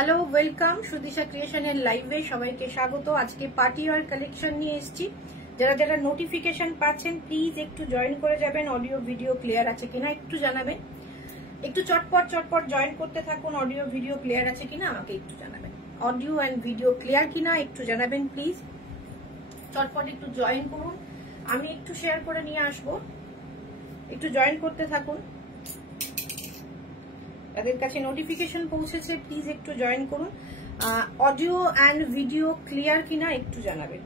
Hello, welcome সুদিশা ক্রিয়েশনের লাইভে সবাইকে স্বাগত। আজকে পার্টি ওয়্যার কালেকশন নিয়ে এসেছি। যারা যারা নোটিফিকেশন পাচ্ছেন প্লিজ একটু জয়েন করে যাবেন। অডিও ভিডিও ক্লিয়ার আছে কিনা একটু জানাবেন। একটু চটপট জয়েন করতে থাকুন। অডিও ভিডিও ক্লিয়ার আছে কিনা আমাকে একটু জানাবেন। অডিও অ্যান্ড ভিডিও ক্লিয়ার কিনা একটু জানাবেন প্লিজ। চটপট একটু জয়েন করুন, আমি একটু শেয়ার করে নিয়ে আসবো। একটু জয়েন করতে থাকুন। তাদের কাছে নোটিফিকেশন পৌঁছেছে প্লিজ একটু জয়েন করুন। অডিও অ্যান্ড ভিডিও ক্লিয়ার কিনা একটু জানাবেন।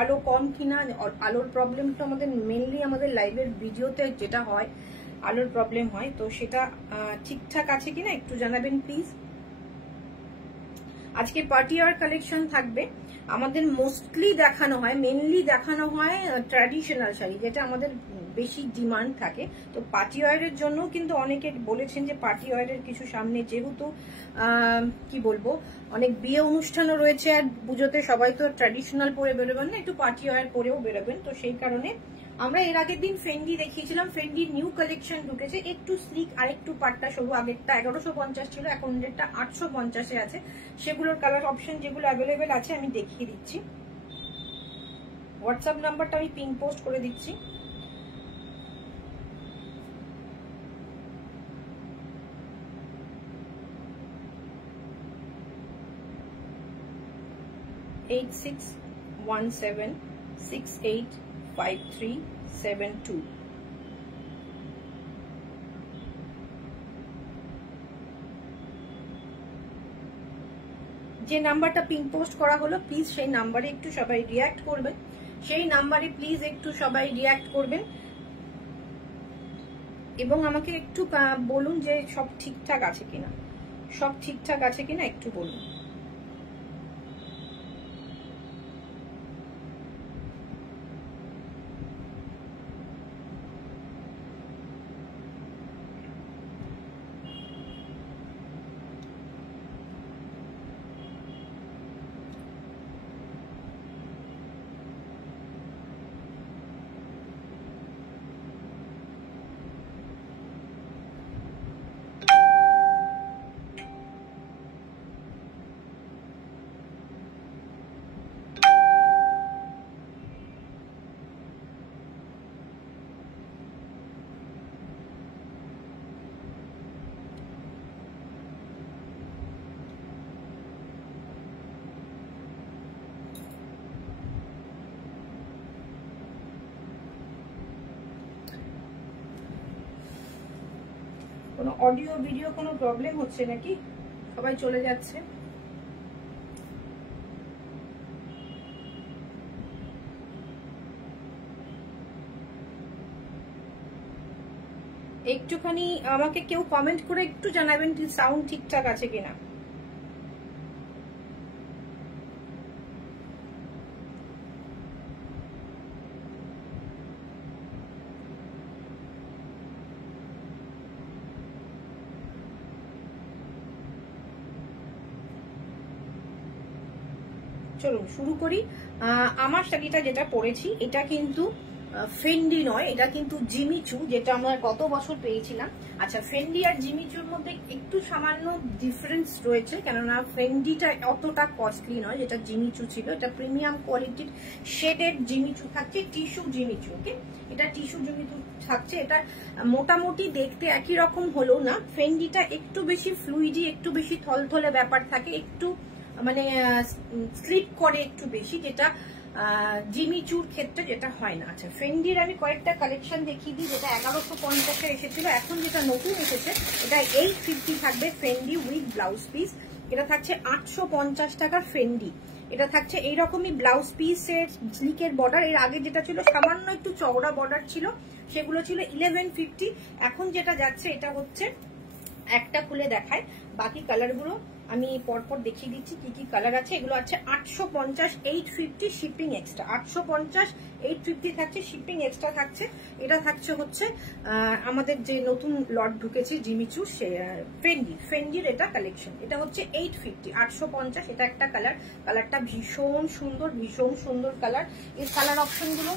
আলো কম কিনা, আলোর প্রবলেমটা আমাদের মেনলি আমাদের লাইভের ভিডিওতে যেটা হয় আলোর প্রবলেম হয়, তো সেটা ঠিকঠাক আছে কিনা একটু জানাবেন প্লিজ। আজকে পার্টি ওয়্যার কালেকশন থাকবে। আমাদের মোস্টলি দেখানো হয়, মেনলি দেখানো হয় ট্র্যাডিশনাল শাড়ি, যেটা আমাদের বেশি ডিমান্ড থাকে। তো পার্টি ওয়্যারের জন্য কিন্তু অনেকে বলেছেন যে পার্টি ওয়্যারের কিছু সামনে, যেহেতু কি বলবো, অনেক বিয়ে অনুষ্ঠানও রয়েছে আর পুজোতে সবাই তো ট্র্যাডিশনাল পরে বেরোবেন না, একটু পার্টি ওয়্যার পরেও বেরোবেন। তো সেই কারণে আমরা এর আগের দিন ফেন্ডি দেখিয়েছিলাম। ফেন্ডির নিউ কালেকশন ঢুকেছে, একটু স্লিক আর একটু পাট্টা সরু। আগেরটা 1150 ছিল, এখন যেটা 850-এ আছে। সেগুলোর কালার অপশন যেগুলো অ্যাভেলেবেল আছে আমি দেখিয়ে দিচ্ছি। হোয়াটসঅ্যাপ নাম্বারটা আমি পিন পোস্ট করে দিচ্ছি। (8617685372) যে নাম্বারটা পিন পোস্ট করা হলো, প্লিজ সেই নাম্বারে একটু সবাই রিঅ্যাক্ট করবেন। সেই নাম্বারে প্লিজ একটু সবাই রিঅ্যাক্ট করবেন এবং আমাকে একটু বলুন যে সব ঠিকঠাক আছে কিনা, সব ঠিকঠাক আছে কিনা একটু বলুন। কোনো অডিও ভিডিও কোনো প্রবলেম হচ্ছে নাকি? সবাই চলে যাচ্ছে। একটুখানি আমাকে কেউ কমেন্ট করে একটু জানাবেন যে সাউন্ড ঠিকঠাক আছে কিনা। চলুন শুরু করি। আমার শাড়িটা যেটা পরেছি এটা কিন্তু ফেন্ডি নয়, এটা কিন্তু জিমিচু, যেটা আমরা গত বছর পেয়েছিলাম। আচ্ছা, ফেন্ডি আর জিমিচুর মধ্যে একটু সামান্য ডিফারেন্স রয়েছে, কেননা ফেন্ডিটা অতটা কস্টলি নয় যেটা জিমিচু ছিল। এটা প্রিমিয়াম কোয়ালিটির শেডেড জিমিচু থাকছে, টিস্যু জিমিচু। ওকে, এটা টিস্যু জিমিচু থাকছে। এটা মোটামুটি দেখতে একই রকম হলেও না, ফেন্ডিটা একটু বেশি ফ্লুইডি, একটু বেশি থলথলে ব্যাপার থাকে, একটু মানে স্লিপ করে একটু বেশি, যেটা জিমিচুর ক্ষেত্রে যেটা হয় না। আচ্ছা, ফেন্ডির আমি কয়েকটা কালেকশন দেখিয়ে দিই। যেটা 1150-এ এসেছিল, এখন যেটা নতুন এসেছে এটা 850 থাকবে ফেন্ডি উইথ ব্লাউজ পিস। এটা থাকছে 850 টাকা ফেন্ডি। এটা থাকছে এইরকমই ব্লাউজ পিসের স্লিকের বর্ডার। এর আগে যেটা ছিল সামান্য একটু চওড়া বর্ডার ছিল, সেগুলো ছিল 1150। এখন যেটা যাচ্ছে এটা হচ্ছে, একটা খুলে দেখায়, বাকি কালারগুলো আমি পরপর দেখিয়ে দিচ্ছি কি কি কালার আছে। এগুলো আছে 850, 850 শিপিং এক্সট্রা। 850, 850 থাকছে, শিপিং এক্সট্রা থাকছে। এটা থাকছে হচ্ছে আমাদের যে নতুন লট ঢুকেছে জিমিচু, ফেন্ডির এটা কালেকশন। এটা হচ্ছে 850, 850। এটা একটা কালার, কালারটা ভীষণ সুন্দর, ভীষণ সুন্দর কালার। এর কালার অপশনগুলো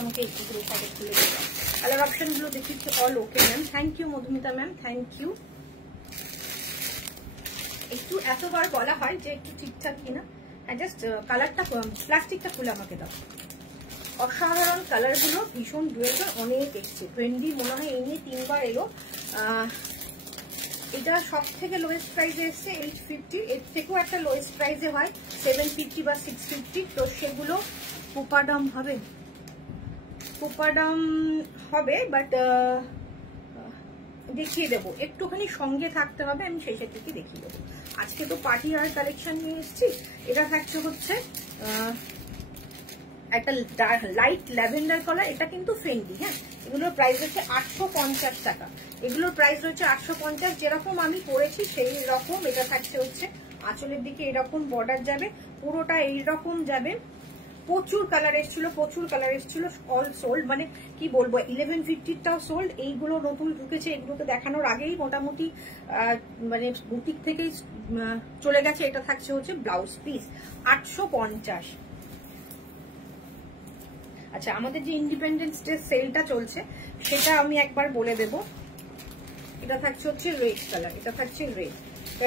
আমাকে একটু করে খুলে দেওয়া। কালার অপশনগুলো দেখিয়েছি। All okay ma'am, thank you Madhumita ma'am, thank you. একটু এতবার বলা হয় যে একটু ঠিকঠাক কিনা, হ্যাঁ জাস্ট কালারটা, প্লাস্টিকটা খুলে আমাকে দাও। অসাধারণ কালারগুলো, ভীষণ ডুয়েলটা অনেক এসছে। ফেন্ডি মনে হয় এই নিয়ে 3 বার এলো। এটা সব থেকে লোয়েস্ট প্রাইসে এসছে 850, এর থেকেও একটা লোয়েস্ট প্রাইসে হয় 750 বা 650। তো সেগুলো কোপাডাম হবে, কোপাডাম হবে, বাট দেখিয়ে দেবো, একটুখানি সঙ্গে থাকতে হবে, আমি সেই থেকে দেখিয়ে দেবো। আজকে তো পার্টি আর কালেকশন নিয়ে এসেছি। এটা থাকছে হচ্ছে একটা লাইট ল্যাভেন্ডার কালার, এটা কিন্তু ফেন্ডি, হ্যাঁ। এগুলোর প্রাইস হচ্ছে 850 টাকা। এগুলোর প্রাইস হচ্ছে 850। যেরকম আমি পরেছি সেই রকম এটা থাকছে হচ্ছে আঁচলের দিকে এরকম বর্ডার যাবে, পুরোটা এইরকম যাবে। প্রচুর কালার এসেছিল, প্রচুর কালার এসেছিল, অল সোল্ড, মানে কি বলবো 1150টাও সোল্ড। এইগুলো নতুন ঢুকেছে, এগুলোকে দেখানোর আগেই মোটামুটি মানে বুটিক থেকেই চলে গেছে। এটা থাকছে হচ্ছে ব্লাউজ পিস 850। আচ্ছা, আমাদের যে ইন্ডিপেন্ডেন্স ডে সেলটা চলছে সেটা আমি একবার বলে দেব। এটা থাকছে হচ্ছে রেড কালার, এটা থাকছে রেড,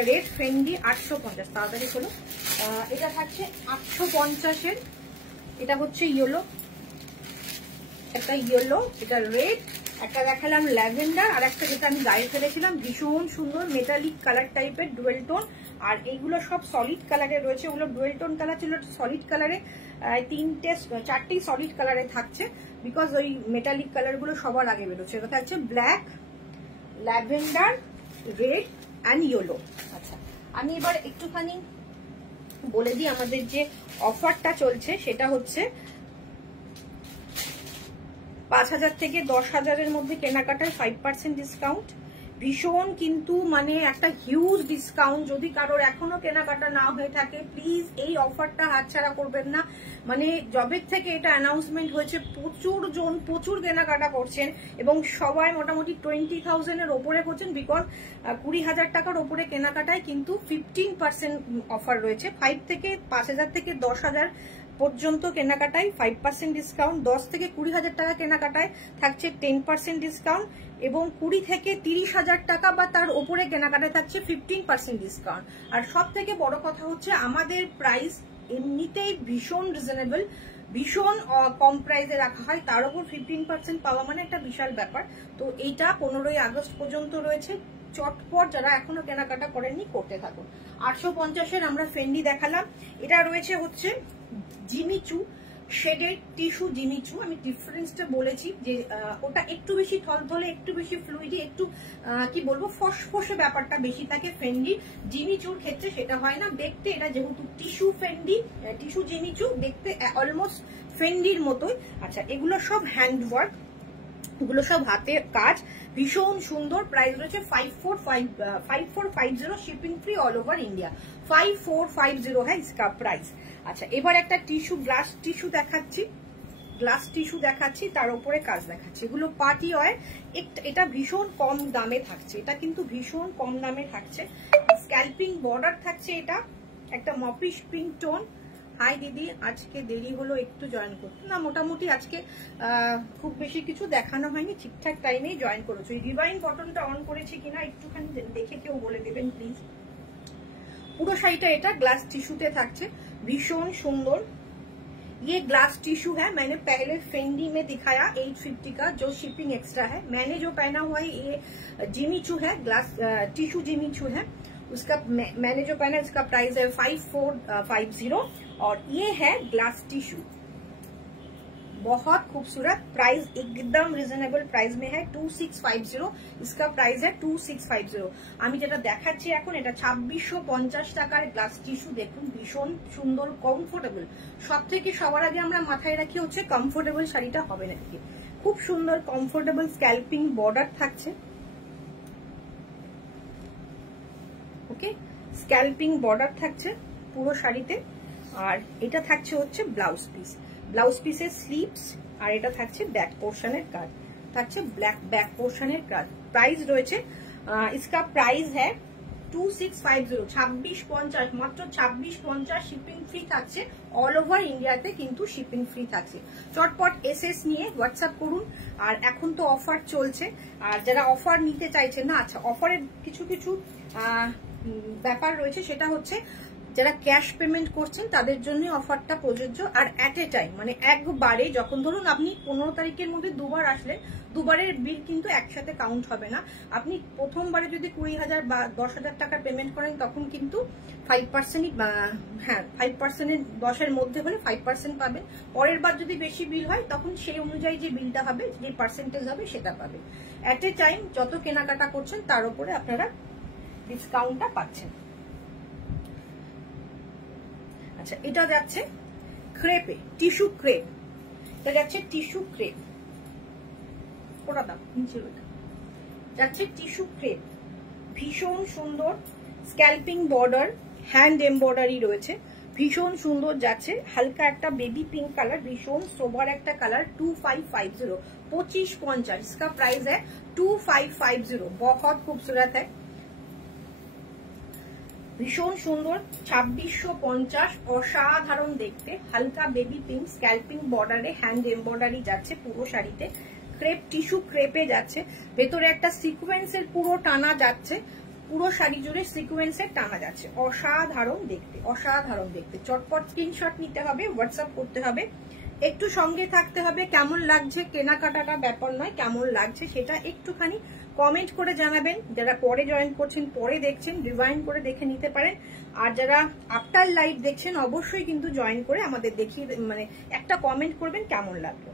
রেড ফেন্ডি 850, তাড়াতাড়ি হলো। এটা থাকছে 850-এর, এটা হচ্ছে ইয়েলো, একটা ইয়েলো, এটা রেড, একটা দেখালাম ল্যাভেন্ডার, আর একটা যেটা আমি গায়ে ফেলেছিলাম ভীষণ সুন্দর মেটালিক কালার টাইপের ডুয়েল টোন। আর এইগুলো সব সলিড কালারে রয়েছে, ওগুলো ডুয়েল টোন কালার ছিল, সলিড কালারে 4টেই সলিড কালারে থাকছে, বিকজ ওই মেটালিক কালার গুলো সবার আগে বেরোচ্ছে। এটা থাকছে black, lavender, red and yellow. আচ্ছা, আমি এবার একটুখানি বলে দিই আমাদের যে অফারটা চলছে সেটা হচ্ছে 5000 থেকে 10,000-এর মধ্যে কেনাকাটার 5% ডিসকাউন্ট। ভীষণ কিন্তু মানে একটা হিউজ ডিসকাউন্ট। যদি কারোর এখনো কেনাকাটা না হয়ে থাকে প্লিজ এই অফারটা হাতছাড়া করবেন না। মানে জবের থেকে এটা অ্যানাউন্সমেন্ট হয়েছে, প্রচুর জন প্রচুর কেনাকাটা করছেন এবং সবাই মোটামুটি 20,000-এর ওপরে করছেন, বিকজ 20,000 টাকার ওপরে কেনাকাটায় কিন্তু 15% অফার রয়েছে। 5,000 থেকে 10,000 পর্যন্ত কেনাকাটায় 5% ডিসকাউন্ট, 10 থেকে 20,000 টাকা কেনাকাটায় থাকছে 10% ডিসকাউন্ট, এবং 20 থেকে 30,000 টাকা বা তার উপরে কেনাকাটায় থাকছে 15% ডিসকাউন্ট। আর সব থেকে বড় কথা হচ্ছে আমাদের প্রাইস এমনিতেই ভীষণ রিজনেবল, ভীষণ কম প্রাইসে রাখা হয়, তার উপর 15% পাওয়া মানে একটা বিশাল ব্যাপার। তো এইটা 15ই আগস্ট পর্যন্ত রয়েছে, চটপট যারা এখনো কেনাকাটা করেননি করতে থাকুন। 850-এর আমরা ফেন্ডি দেখালাম। এটা রয়েছে হচ্ছে জিমিচু শেডের টিস্যু জিমিচু। আমি ডিফারেন্সটা বলেছি যে ওটা একটু বেশি থলথলে, একটু বেশি ফ্লুইডি, একটু কি বলবো ফসফসে ব্যাপারটা বেশি থাকে ফেন্ডি। জিমিচুর ক্ষেত্রে সেটা হয় না। দেখতে এটা যেহেতু টিস্যু ফেন্ডি, টিস্যু জিমিচু, দেখতে অলমোস্ট ফেন্ডির মতোই। আচ্ছা, এগুলো সব হ্যান্ডওয়ার্ক, এগুলো সব হাতের কাজ, ভীষণ সুন্দর। প্রাইস রয়েছে 5450, shipping free all over India. 5450 হ্যাঁ इसका প্রাইস। আচ্ছা, এবার একটা টিস্যু, গ্লাস টিস্যু দেখাচ্ছি, গ্লাস টিস্যু দেখাচ্ছি, তার উপরে কাজ দেখাচ্ছি। এগুলো পার্টি ওয়্যার, এটা ভীষণ কম দামে থাকছে, এটা কিন্তু ভীষণ কম দামে থাকছে। স্ক্যাল্পিং বর্ডার থাকছে, এটা একটা মপিশ পিঙ্ক টোন। হাই দিদি, আজকে দেরি হলো একটু জয়েন করতে। না, মোটামুটি আজকে খুব বেশি কিছু দেখানো হয়নি, ঠিকঠাক টাইমেই জয়েন করেছো। রিভাইন বটনটা অন করেছি কিনা একটুখানি দেখে কেউ বলে দেবেন প্লিজ। পুরো শাড়িটা এটা গ্লাস টিস্যুতে থাকছে, भीषण सुंदर। ये ग्लास टिश्यू है, मैंने पहले फेंडी में दिखाया 850 का जो शिपिंग एक्स्ट्रा है। मैंने जो पहना हुआ है ये जिमीचू है, ग्लास टिश्यू जिमीचू है। उसका मैंने जो पहना इसका प्राइस है 5450 और ये है ग्लास टिश्यू, बहुत खूबसूरत। प्राइस एकदम रिजनेबल प्राइस में है, 2650 इसका प्राइस है 2650। আমি যেটা দেখাচ্ছি এখন এটা 2650 টাকার গ্লাস টিস্যু। দেখুন ভীষণ সুন্দর, কমফোর্টেবল। সবথেকে সবার আগে আমরা মাথায় রাখি হচ্ছে কমফোর্টেবল শাড়িটা হবে নাকি। খুব সুন্দর কমফোর্টেবল স্ক্যাল্পিং বর্ডার থাকছে, ওকে, স্ক্যাল্পিং বর্ডার থাকছে পুরো শাড়িতে। আর এটা থাকছে হচ্ছে ব্লাউজ পিস, ব্লাউজ পিসের স্লিভস, আর এটা থাকছে ব্যাক পোর্শনের কাজ, থাকছে ব্ল্যাক ব্যাক পোর্শনের কাজ। প্রাইস রয়েছে इसका प्राइस है 2650, 2650, মাত্র 2650। শিপিং ফ্রি থাকছে অল ওভার ইন্ডিয়াতে, কিন্তু শিপিং ফ্রি থাকছে। চটপট এসএস নিয়ে হোয়াটসঅ্যাপ করুন। আর এখন তো অফার চলছে, আর যারা অফার নিতে চাইছেন না, আচ্ছা অফারের কিছু কিছু ব্যাপার রয়েছে, সেটা হচ্ছে যারা ক্যাশ পেমেন্ট করছেন তাদের জন্য অফারটা প্রযোজ্য। আর অ্যাট এ টাইম মানে একবারে, যখন ধরুন আপনি 15 তারিখের মধ্যে দুবার আসলেন, দুবারের বিল কিন্তু একসাথে কাউন্ট হবে না। আপনি প্রথমবারে যদি 20,000 বা 10,000 টাকার পেমেন্ট করেন তখন কিন্তু 5%ই, হ্যাঁ 5%, 10-এর মধ্যে হলে 5% পাবেন। পরের বার যদি বেশি বিল হয় তখন সেই অনুযায়ী যে বিলটা হবে, যে পার্সেন্টেজ হবে সেটা পাবেন। অ্যাট এ টাইম যত কেনাকাটা করছেন তার উপরে আপনারা ডিসকাউন্টটা পাচ্ছেন। আচ্ছা, এটা যাচ্ছে ক্রেপে, টিস্যু ক্রেপ, এটা যাচ্ছে টিস্যু ক্রেপ, ওটা দাও নিচে, ওটা যাচ্ছে টিস্যু ক্রেপ, ভীষণ সুন্দর স্ক্যাল্পিং বর্ডার, হ্যান্ড এমব্রয়ডারি রয়েছে, ভীষণ সুন্দর যাচ্ছে, হালকা একটা বেবি পিঙ্ক কালার, ভীষণ সোবার একটা কালার, 2550, 2550, इसका प्राइस है 2550, बहुत खूबसूरत है, ভীষণ সুন্দর, 2650, অসাধারণ দেখতে, হালকা বেবি পিঙ্ক স্ক্যাল্পিং বর্ডারে হ্যান্ড এমব্রয়ডারি যাচ্ছে পুরো শাড়িতে, ক্রেপ টিস্যু ক্রেপে যাচ্ছে, ভেতরে একটা সিকোয়েন্সের পুরো টানা যাচ্ছে, পুরো শাড়ি জুড়ে সিকোয়েন্সের টানা যাচ্ছে, অসাধারণ দেখতে, অসাধারণ দেখতে। চটপট স্ক্রিনশট নিতে হবে, হোয়াটসঅ্যাপ করতে হবে, একটু সঙ্গে থাকতে হবে। কেমন লাগছে কেনাকাটাটা ব্যাপার নয়, কেমন লাগছে সেটা একটুখানি কমেন্ট করে জানাবেন। যারা পরে জয়েন করছেন, পরে দেখছেন, রিভাইন্ড করে দেখে নিতে পারেন। আর যারা আফটার লাইভ দেখছেন অবশ্যই কিন্তু জয়েন করে আমাদের দেখিয়ে, মানে একটা কমেন্ট করবেন কেমন লাগলো।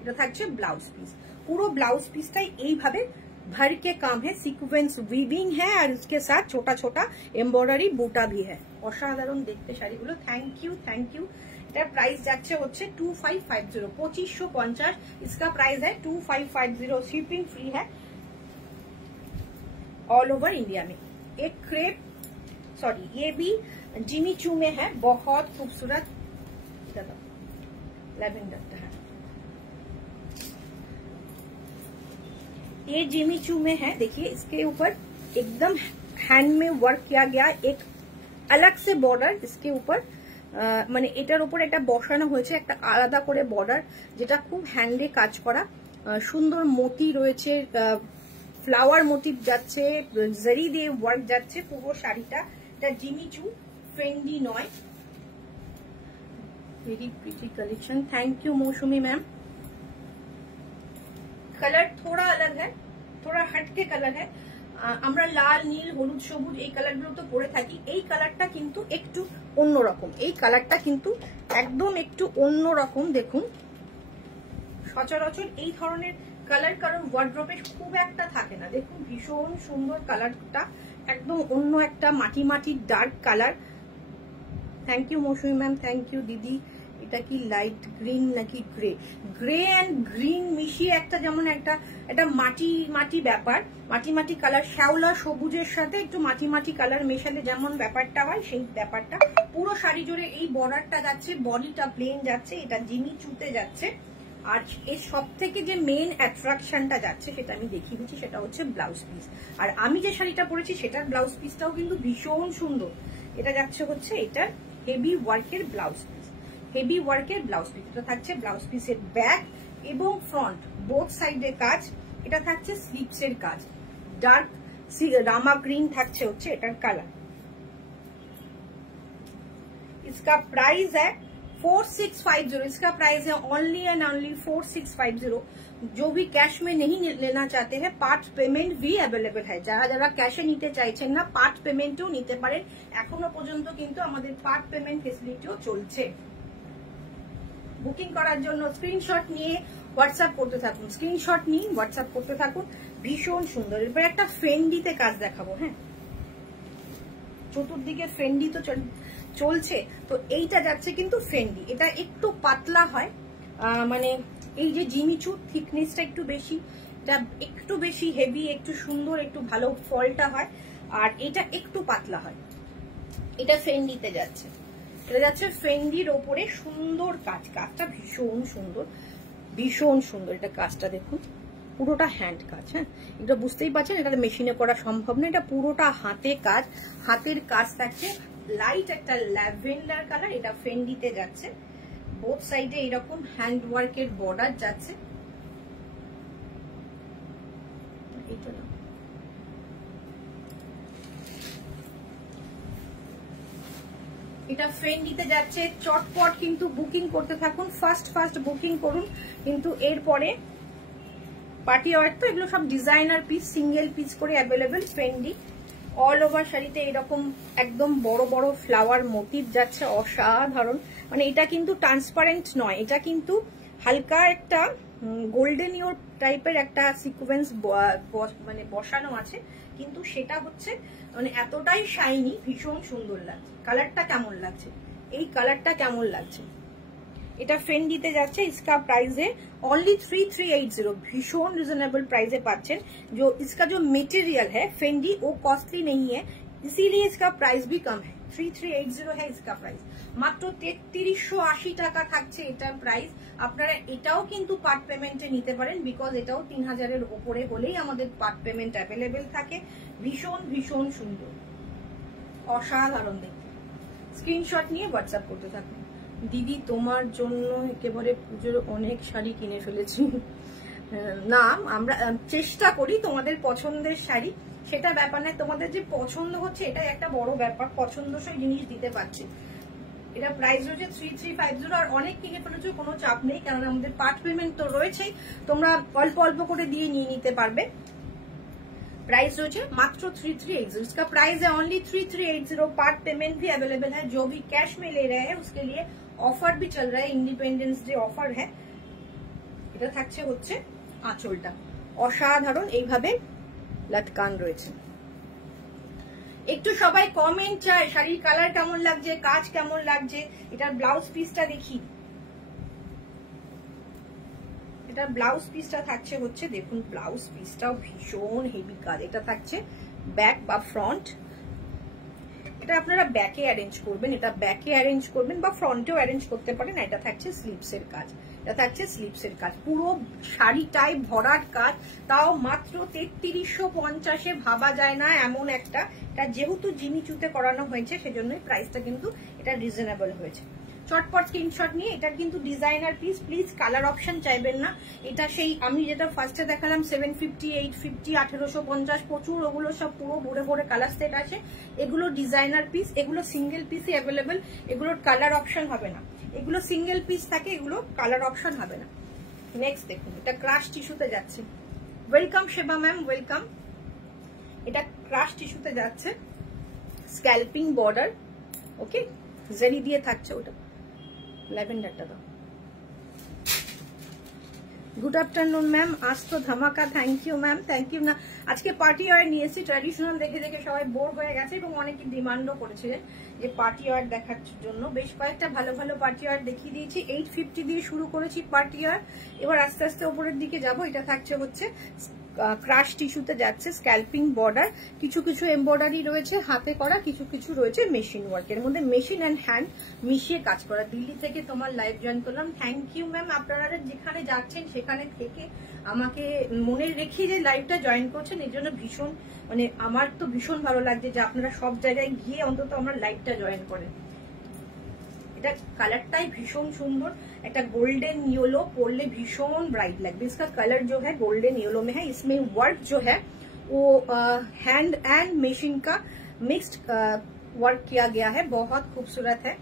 এটা থাকছে ব্লাউজ পিস, পুরো ব্লাউজ পিসটাই এইভাবে भर के काम है, सीक्वेंस वीविंग है और उसके साथ छोटा छोटा एम्ब्रॉयडरी बूटा भी है। অসাধারণ দেখতে শাড়িগুলো। Thank you, thank you. এটার প্রাইস যাচ্ছে হচ্ছে 2550, 2550, इसका प्राइस है 2550, शिपिंग फ्री है ऑल ओवर इंडिया में। एक क्रेप, सॉरी ये भी जिमी चू में है, बहुत खूबसूरत लैवेंडर है, ये जिमी चू में है। देखिए इसके ऊपर एकदम हैंड में वर्क किया गया, एक अलग से बॉर्डर इसके ऊपर, মানে এটার উপর একটা বসানো হয়েছে একটা আলাদা করে বর্ডার, যেটা খুব হ্যান্ডে কাজ করা, সুন্দর মোতি রয়েছে, ফ্লাওয়ার মোটিভ যাচ্ছে, জারি দিয়ে ওয়ার্ক যাচ্ছে পুরো শাড়িটা। এটা জিমি চু, ফেন্ডি নয়। Very pretty collection, thank you मौसमी मैम। कलर थोड़ा अलग है, थोड़ा हटके कलर है। আমরা লাল, নীল, হলুদ, সবুজ এই কালারগুলো তো পরে থাকি, এই কালারটা কিন্তু একটু অন্যরকম, এই কালারটা কিন্তু একদম একটু অন্যরকম। দেখুন সচরাচর এই ধরনের কালার কারণ ওয়ার্ড্রপে খুব একটা থাকে না। দেখুন ভীষণ সুন্দর কালারটা, একদম অন্য একটা মাটি মাটি dark colour. Thank you Mousumi ma'am, thank you দিদি। এটা কি লাইট গ্রিন নাকি গ্রে? গ্রে অ্যান্ড গ্রিন মিশিয়ে একটা, যেমন একটা মাটি মাটি ব্যাপার, মাটি মাটি কালার, শ্যাওলা সবুজের সাথে একটু মাটি মাটি কালার মেশালে যেমন ব্যাপারটা হয় সেই ব্যাপারটা। পুরো শাড়ি জুড়ে এই বর্ডারটা যাচ্ছে, বডিটা প্লেন যাচ্ছে, এটা জিমি চুতে যাচ্ছে। আর এর সব থেকে যে মেন অ্যাট্রাকশনটা যাচ্ছে সেটা আমি দেখিয়ে দিচ্ছি, সেটা হচ্ছে ব্লাউজ পিস। আর আমি যে শাড়িটা পরেছি সেটার ব্লাউজ পিসটাও কিন্তু ভীষণ সুন্দর। এটা যাচ্ছে হচ্ছে এটার হেভি ওয়ার্কের ব্লাউজ পিস, হেভি ওয়ার্কের ব্লাউজ পিস। এটা থাকছে ব্লাউজ পিসের ব্যাক এবং ফ্রন্ট বোথ সাইডের কাজ। এটা থাকছে স্লিভসের কাজ, ডার্ক রামা গ্রিন থাকছে হচ্ছে এটার কালার। इसका प्राइस है 4650, इसका प्राइस है ओनली एंड ओनली 4650। जो भी कैश में नहीं लेना चाहते हैं पार्ट पेमेंट भी अवेलेबल है। যারা যারা ক্যাশে নিতে চাইছেন না পার্ট পেমেন্টও নিতে পারেন, এখনো পর্যন্ত কিন্তু আমাদের পার্ট পেমেন্ট ফেসিলিটিও চলছে। বুকিং করার জন্য স্ক্রিনশট নিয়ে হোয়াটসঅ্যাপ করতে থাকুন, স্ক্রিনশট নিয়ে হোয়াটসঅ্যাপ করতে থাকুন। ভীষণ সুন্দর। এবার একটা ফেন্ডিতে কাজ দেখাবো। হ্যাঁ, চতুর্দিকে ফেন্ডি তো চলছে, তো এইটা যাচ্ছে কিন্তু ফেন্ডি। এটা একটু পাতলা হয়, মানে এই যে জিমিচু থিকনেসটা একটু বেশি, এটা একটু বেশি হেভি, একটু সুন্দর, একটু ভালো ফলটা হয়। আর এটা একটু পাতলা হয়, এটা ফেন্ডিতে যাচ্ছে। এটা যাচ্ছে ফেন্ডির ওপরে সুন্দর কাজ, কাজটা ভীষণ সুন্দর, ভীষণ সুন্দর। এটা কাজটা দেখুন, পুরোটা হ্যান্ড কাজ। হ্যাঁ, এটা বুঝতেই পারছেন এটা মেশিনে করা সম্ভব না, এটা পুরোটা হাতে কাজ। হাতের কাজ থাকছে, লাইট একটা ল্যাভেন্ডার কালার, এটা ফেন্ডিতে যাচ্ছে। বোথ সাইডে এরকম হ্যান্ড ওয়ার্কের বর্ডার যাচ্ছে। এটা ফেন্ডিতে যাচ্ছে, চটপট কিন্তু বুকিং করতে থাকুন, ফার্স্ট বুকিং করুন। কিন্তু এরপরে পার্টি ওয়্যার তো এগুলো সব ডিজাইনার পিস, সিঙ্গেল পিস করে অ্যাভেলেবেল। ফেন্ডি অল ওভার শাড়িতে এরকম একদম বড় বড় ফ্লাওয়ার মোটিভ যাচ্ছে, অসাধারণ। মানে এটা কিন্তু ট্রান্সপারেন্ট নয়, এটা কিন্তু হালকা একটা গোল্ডেন ইয়োর টাইপের একটা সিকোয়েন্স মানে বসানো আছে, কিন্তু সেটা হচ্ছে মানে এতটাই শাইনি, ভীষণ সুন্দর লাগছে। কালারটা কেমন লাগছে, এই কালারটা কেমন লাগছে। এটা ফেন্ডিতে যাচ্ছে, इसका प्राइस है ओनली 3380, भीषण रिजनेबल प्राइस है पाচ্ছেন। जो इसका जो मटेरियल है फेंडी वो कॉस्टली नहीं है, इसीलिए इसका प्राइस भी कम है। 3380 है इसका प्राइस, মাত্র 3380 টাকা থাকছে এটার প্রাইস। আপনারা এটাও কিন্তু পার্ট পেমেন্টে নিতে পারেন, বিকজ এটাও 3000 এর উপরে হলেই আমাদের পার্ট পেমেন্ট অ্যাভেলেবেল থাকে। ভীষণ ভীষণ সুন্দর, অসাধারণ দেখতে। স্ক্রিনশট নিয়ে হোয়াটসঅ্যাপ করতে থাকুন। দিদি তোমার জন্য একেবারে পুজোর অনেক শাড়ি কিনে ফেলেছি। না, আমরা চেষ্টা করি তোমাদের পছন্দের শাড়ি, সেটা ব্যাপার না, তোমাদের যে পছন্দ হচ্ছে এটাই একটা বড় ব্যাপার, পছন্দসই জিনিস দিতে পারছি। এটা প্রাইস রয়েছে 3350, আর অনেক কিনে ফেলেছো, কোনো চাপ নেই, কারণ আমাদের পার্ট পেমেন্ট তো রয়েছেই, তোমরা অল্প অল্প করে দিয়ে নিয়ে নিতে পারবে। प्राइस रही है मात्र 3380, इसका प्राइस है ओनली 3380। पार्ट पेमेंट भी अवेलेबल है, जो भी कैश में ले रहे हैं उसके लिए ऑफर भी चल रहा है, इंडिपेंडेंस डे ऑफर है। এটা থাকছে হচ্ছে আঁচলটা, অসাধারণ এইভাবে লটকান রয়েছে। একটু সবাই কমেন্ট চাই, শাড়ির কালার কেমন লাগছে, কাজ কেমন লাগছে। এটার ব্লাউজ পিসটা দেখি, এটা ব্লাউজ পিসটা থাকছে হচ্ছে, দেখুন ব্লাউজ পিসটাও ভীষণ হেভি কাজ। এটা থাকছে ব্যাক বা ফ্রন্ট, এটা আপনারা ব্যাকে অ্যারেঞ্জ করবেন, এটা ব্যাকে অ্যারেঞ্জ করবেন বা ফ্রন্টেও অ্যারেঞ্জ করতে পারেন। এটা থাকছে স্লিভসের কাজ, এটা থাকছে স্লিভসের কাজ, পুরো শাড়িটাই ভরাট কাজ, তাও মাত্র 3350-এ ভাবা যায় না এমন একটা। এটা যেহেতু জিমিচুতে করানো হয়েছে সেজন্যই প্রাইসটা কিন্তু এটা রিজনেবল হয়েছে। চটপট স্ক্রিনশট নিয়ে, এটা কিন্তু designer piece, please colour option চাইবেন না। এটা সেই আমি যেটা ফার্স্টে দেখালাম 750, 850, 1850, প্রচুর, ওগুলো সব পুরো ভরে ভরে কালার সেট আছে। এগুলো ডিজাইনার পিস, এগুলো সিঙ্গেল পিসই অ্যাভেলেবেল, এগুলোর কালার অপশন হবে না। এগুলো সিঙ্গেল পিস থাকে, এগুলো কালার অপশন হবে না। নেক্সট দেখুন, এটা ক্রাশ টিস্যুতে যাচ্ছে। ওয়েলকাম সেবা ম্যাম, ওয়েলকাম। এটা ক্রাশ টিস্যুতে যাচ্ছে, স্ক্যাল্পিং বর্ডার, ওকে, জেরি দিয়ে থাকছে। ওটা ল্যাভেন্ডারটা দাও। গুড আফটারনুন ম্যাম, আজ তো ধামাকা, thank you ma'am, thank you. না, আজকে পার্টি ওয়্যার নিয়ে এসেছি, ট্র্যাডিশনাল দেখে দেখে সবাই বোর হয়ে গেছে এবং অনেকে ডিমান্ডও করেছিলেন যে পার্টি ওয়্যার দেখার জন্য। বেশ কয়েকটা ভালো ভালো পার্টি ওয়্যার দেখিয়ে দিয়েছি। 850 দিয়ে শুরু করেছি পার্টি ওয়্যার, এবার আস্তে আস্তে ওপরের দিকে যাব। এটা থাকছে হচ্ছে ক্রাশ টিস্যুতে যাচ্ছে, স্ক্যাল্পিং বর্ডার, কিছু কিছু এমব্রয়ডারি রয়েছে হাতে করা, কিছু কিছু রয়েছে মেশিন ওয়ার্ক, এর মধ্যে মেশিন অ্যান্ড হ্যান্ড মিশিয়ে কাজ করা। দিল্লি থেকে তোমার লাইভ জয়েন করলাম, থ্যাংক ইউ ম্যাম। আপনারা যেখানে যাচ্ছেন সেখানে থেকে আমাকে মনে রেখে যে লাইভটা জয়েন করছেন, এর জন্য ভীষণ মানে আমার তো ভীষণ ভালো লাগছে যে আপনারা সব জায়গায় গিয়ে অন্তত আমার লাইভটা জয়েন করেন। এটা কালারটাই ভীষণ সুন্দর, একটা गोल्डन येलो पड़ले भीषण ब्राइट लगता है। इसका कलर जो है गोल्डन येलो में है, इसमें वर्क जो है वो हैंड एंड मशीन का मिक्स्ड वर्क किया गया है, बहुत खूबसूरत है।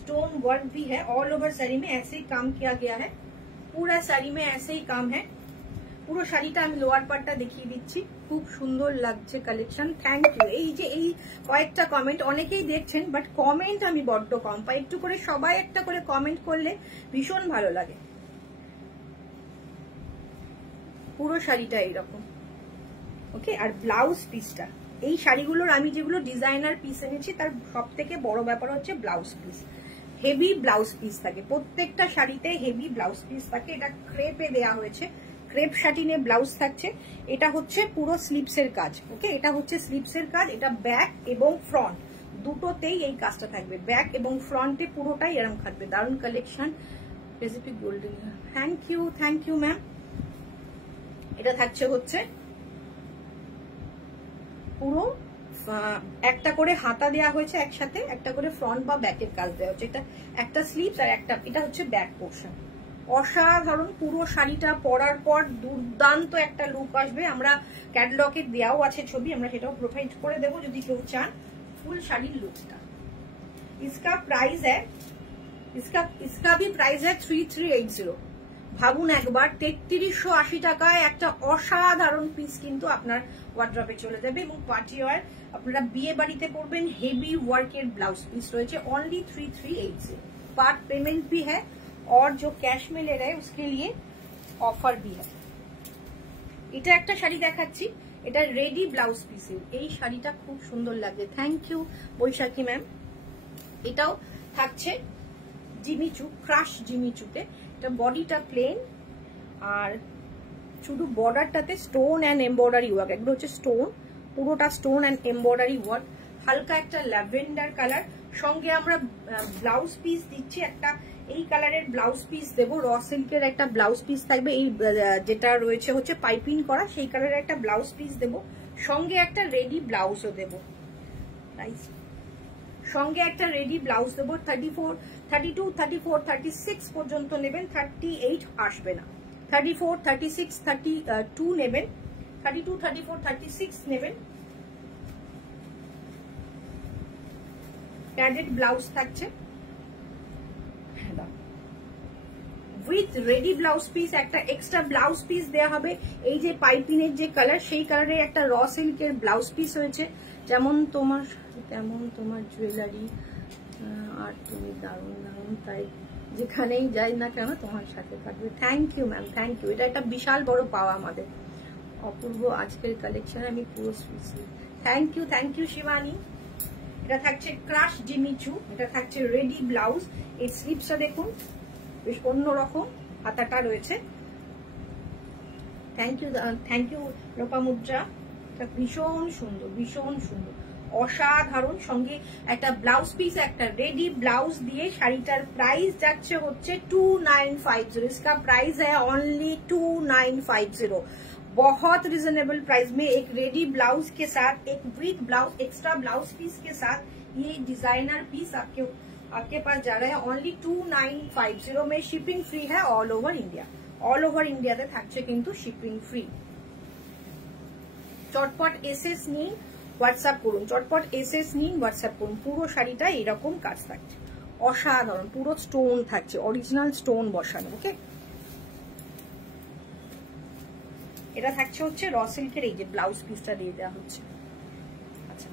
स्टोन वर्क भी है, ऑल ओवर साड़ी में ऐसे ही काम किया गया है, पूरा साड़ी में ऐसे ही काम है। পুরো শাড়িটা আমি লোয়ার পার্টটা দেখিয়ে দিচ্ছি, খুব সুন্দর লাগছে কালেকশন। Thank you. এই যে এই কয়েকটা কমেন্ট অনেকেই দেখছেন, বাট কমেন্ট আমি বড্ড কম পাই, একটু করে সবাই একটা করে কমেন্ট করলে ভীষণ ভালো লাগে। পুরো শাড়িটা এইরকম, ওকে। আর ব্লাউজ পিসটা, এই শাড়িগুলোর আমি যেগুলো ডিজাইনার পিস এনেছি তার সব থেকে বড় ব্যাপার হচ্ছে blouse piece. Heavy blouse piece থাকে প্রত্যেকটা শাড়িতে, হেভি ব্লাউজ পিস থাকে। এটা ক্রেপে দেয়া হয়েছে, ক্রেপ শাটিনে ব্লাউজ থাকছে। এটা হচ্ছে পুরো স্লিভসের কাজ, ওকে, এটা হচ্ছে স্লিভসের কাজ। এটা ব্যাক এবং ফ্রন্ট দুটোতেই এই কাজটা থাকবে, ব্যাক এবং ফ্রন্টে পুরোটাই এরকম থাকবে। দারুণ collection, specific golden, thank you ma'am. এটা থাকছে হচ্ছে পুরো একটা করে হাতা দেওয়া হয়েছে একসাথে, একটা করে ফ্রন্ট বা ব্যাকের কাজ দেওয়া হচ্ছে। এটা একটা স্লিভস আর একটা, এটা হচ্ছে ব্যাক পোর্শন। অসাধারণ, পুরো শাড়িটা পরার পর দুর্দান্ত একটা লুক আসবে। আমরা ক্যাটালগে দেওয়াও আছে ছবি, আমরা সেটাও প্রোভাইড করে দেবো যদি কেউ চান ফুল শাড়ির লুকটা। इसका प्राइस है इसका भी प्राइस है 3380। ভাবুন একবার 3380 টাকায় একটা অসাধারণ পিস কিন্তু আপনার ওয়ার্ড্রপে চলে যাবে এবং পার্টি ওয়্যার আপনারা বিয়ে বাড়িতে পরবেন। হেভি ওয়ার্কের ব্লাউজ পিস রয়েছে অনলি 3380। पार्ट पेमेंट भी है और जो कैश में ले रहे हैं उसके लिए ऑफर भी है। এটা একটা শাড়ি দেখাচ্ছি, এটা রেডি ব্লাউজ পিস। এই শাড়িটা খুব সুন্দর লাগে। Thank you Baishakhi ma'am. এটাও থাকছে জিমিচু, ক্রাশ জিমিচুতে। এটা বডিটা প্লেন আর শুধু বর্ডারটাতে স্টোন অ্যান্ড এমব্রয়ডারি ওয়ার্ক। এগুলো হচ্ছে স্টোন, পুরোটা স্টোন অ্যান্ড এমব্রয়ডারি ওয়ার্ক। হালকা একটা ল্যাভেন্ডার কালার, সঙ্গে আমরা ব্লাউজ পিস দিচ্ছি একটা। এই কালারের ব্লাউজ পিস দেবো, র সিল্কের একটা ব্লাউজ পিস থাকবে। এই যেটা রয়েছে হচ্ছে পাইপিং করা, সেই কালারের একটা ব্লাউজ পিস দেবো। সঙ্গে একটা রেডি ব্লাউজও দেবো, সঙ্গে একটা রেডি ব্লাউজ দেবো। 34, 32, 34, 36 পর্যন্ত নেবেন, 38 আসবে না। 34, 36, 32 নেবেন, 32, 34, 36 নেবেন। প্যাডেড ব্লাউজ থাকছে উইথ রেডি ব্লাউজ পিস। একটা এক্সট্রা ব্লাউজ পিস দেওয়া হবে। এই যে পাইপিনের যে কালার, সেই কালারের একটা র সিল্কের ব্লাউজ পিস হয়েছে। যেমন তোমার জুয়েলারি আর তুমি দারুণ দারুণ, তাই যেখানেই যাই না কেন তোমার সাথে থাকবে। Thank you ma'am, thank you. এটা একটা বিশাল বড় পাওয়া আমাদের। অপূর্ব আজকের কালেকশন, আমি পুরো থ্যাংক ইউ শিবানী। এটা থাকছে ক্রাশ জিমিচু, এটা থাকছে রেডি ব্লাউজ। এই স্লিপসটা দেখুন, বেশ অন্যরকম হাতাটা রয়েছে। Thank you Lopamudra. এটা ভীষণ সুন্দর, ভীষণ সুন্দর, অসাধারণ। সঙ্গে একটা ব্লাউজ পিস, একটা रेडी ब्लाउज दिए শাড়িটার प्राइस যাচ্ছে হচ্ছে 2950। इसका प्राइस है ओनली 2950। बहुत रिजनेबल प्राइस में एक रेडी ब्लाउज के साथ, एक with blouse extra blouse piece के साथ ये डिजाइनर पीस आपके पास जा रहा है ओनली 2950 में। शिपिंग फ्री है all over India. All over India তে থাকছে কিন্তু শিপিং ফ্রি। চটপট এসএস নিন, হোয়াটসঅ্যাপ করুন। চটপট এসএস নিন, হোয়াটসঅ্যাপ করুন। পুরো শাড়িটা এরকম কাজ থাকছে, অসাধারণ। পুরো স্টোন থাকছে, অরিজিনাল স্টোন বসানো। ওকে, এটা থাকছে হচ্ছে র সিল্কের এই যে ব্লাউজ পিসটা দিয়ে দেওয়া হচ্ছে। আচ্ছা,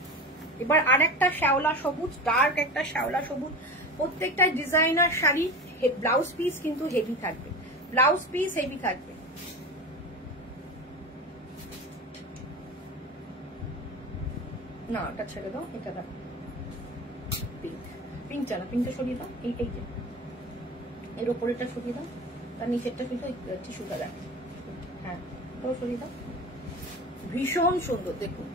এবার আরেকটা শ্যাওলা সবুজ, ডার্ক একটা শ্যাওলা সবুজ। প্রত্যেকটা ডিজাইনার শাড়ি ব্লাউজ পিস কিন্তু হেভি থাকবে, ব্লাউজ পিস হেভি থাকবে। না এটা ছেড়ে দাও, এটা দাও। পিঙ্কটা না, পিঙ্কটা সরিয়ে দাও। এই যে এর উপরে এটা সরিয়ে দাও, তার নিচেরটা কিন্তু টিস্যুটা দেখ। হ্যাঁ, ওটাও সরিয়ে দাও। ভীষণ সুন্দর, দেখুন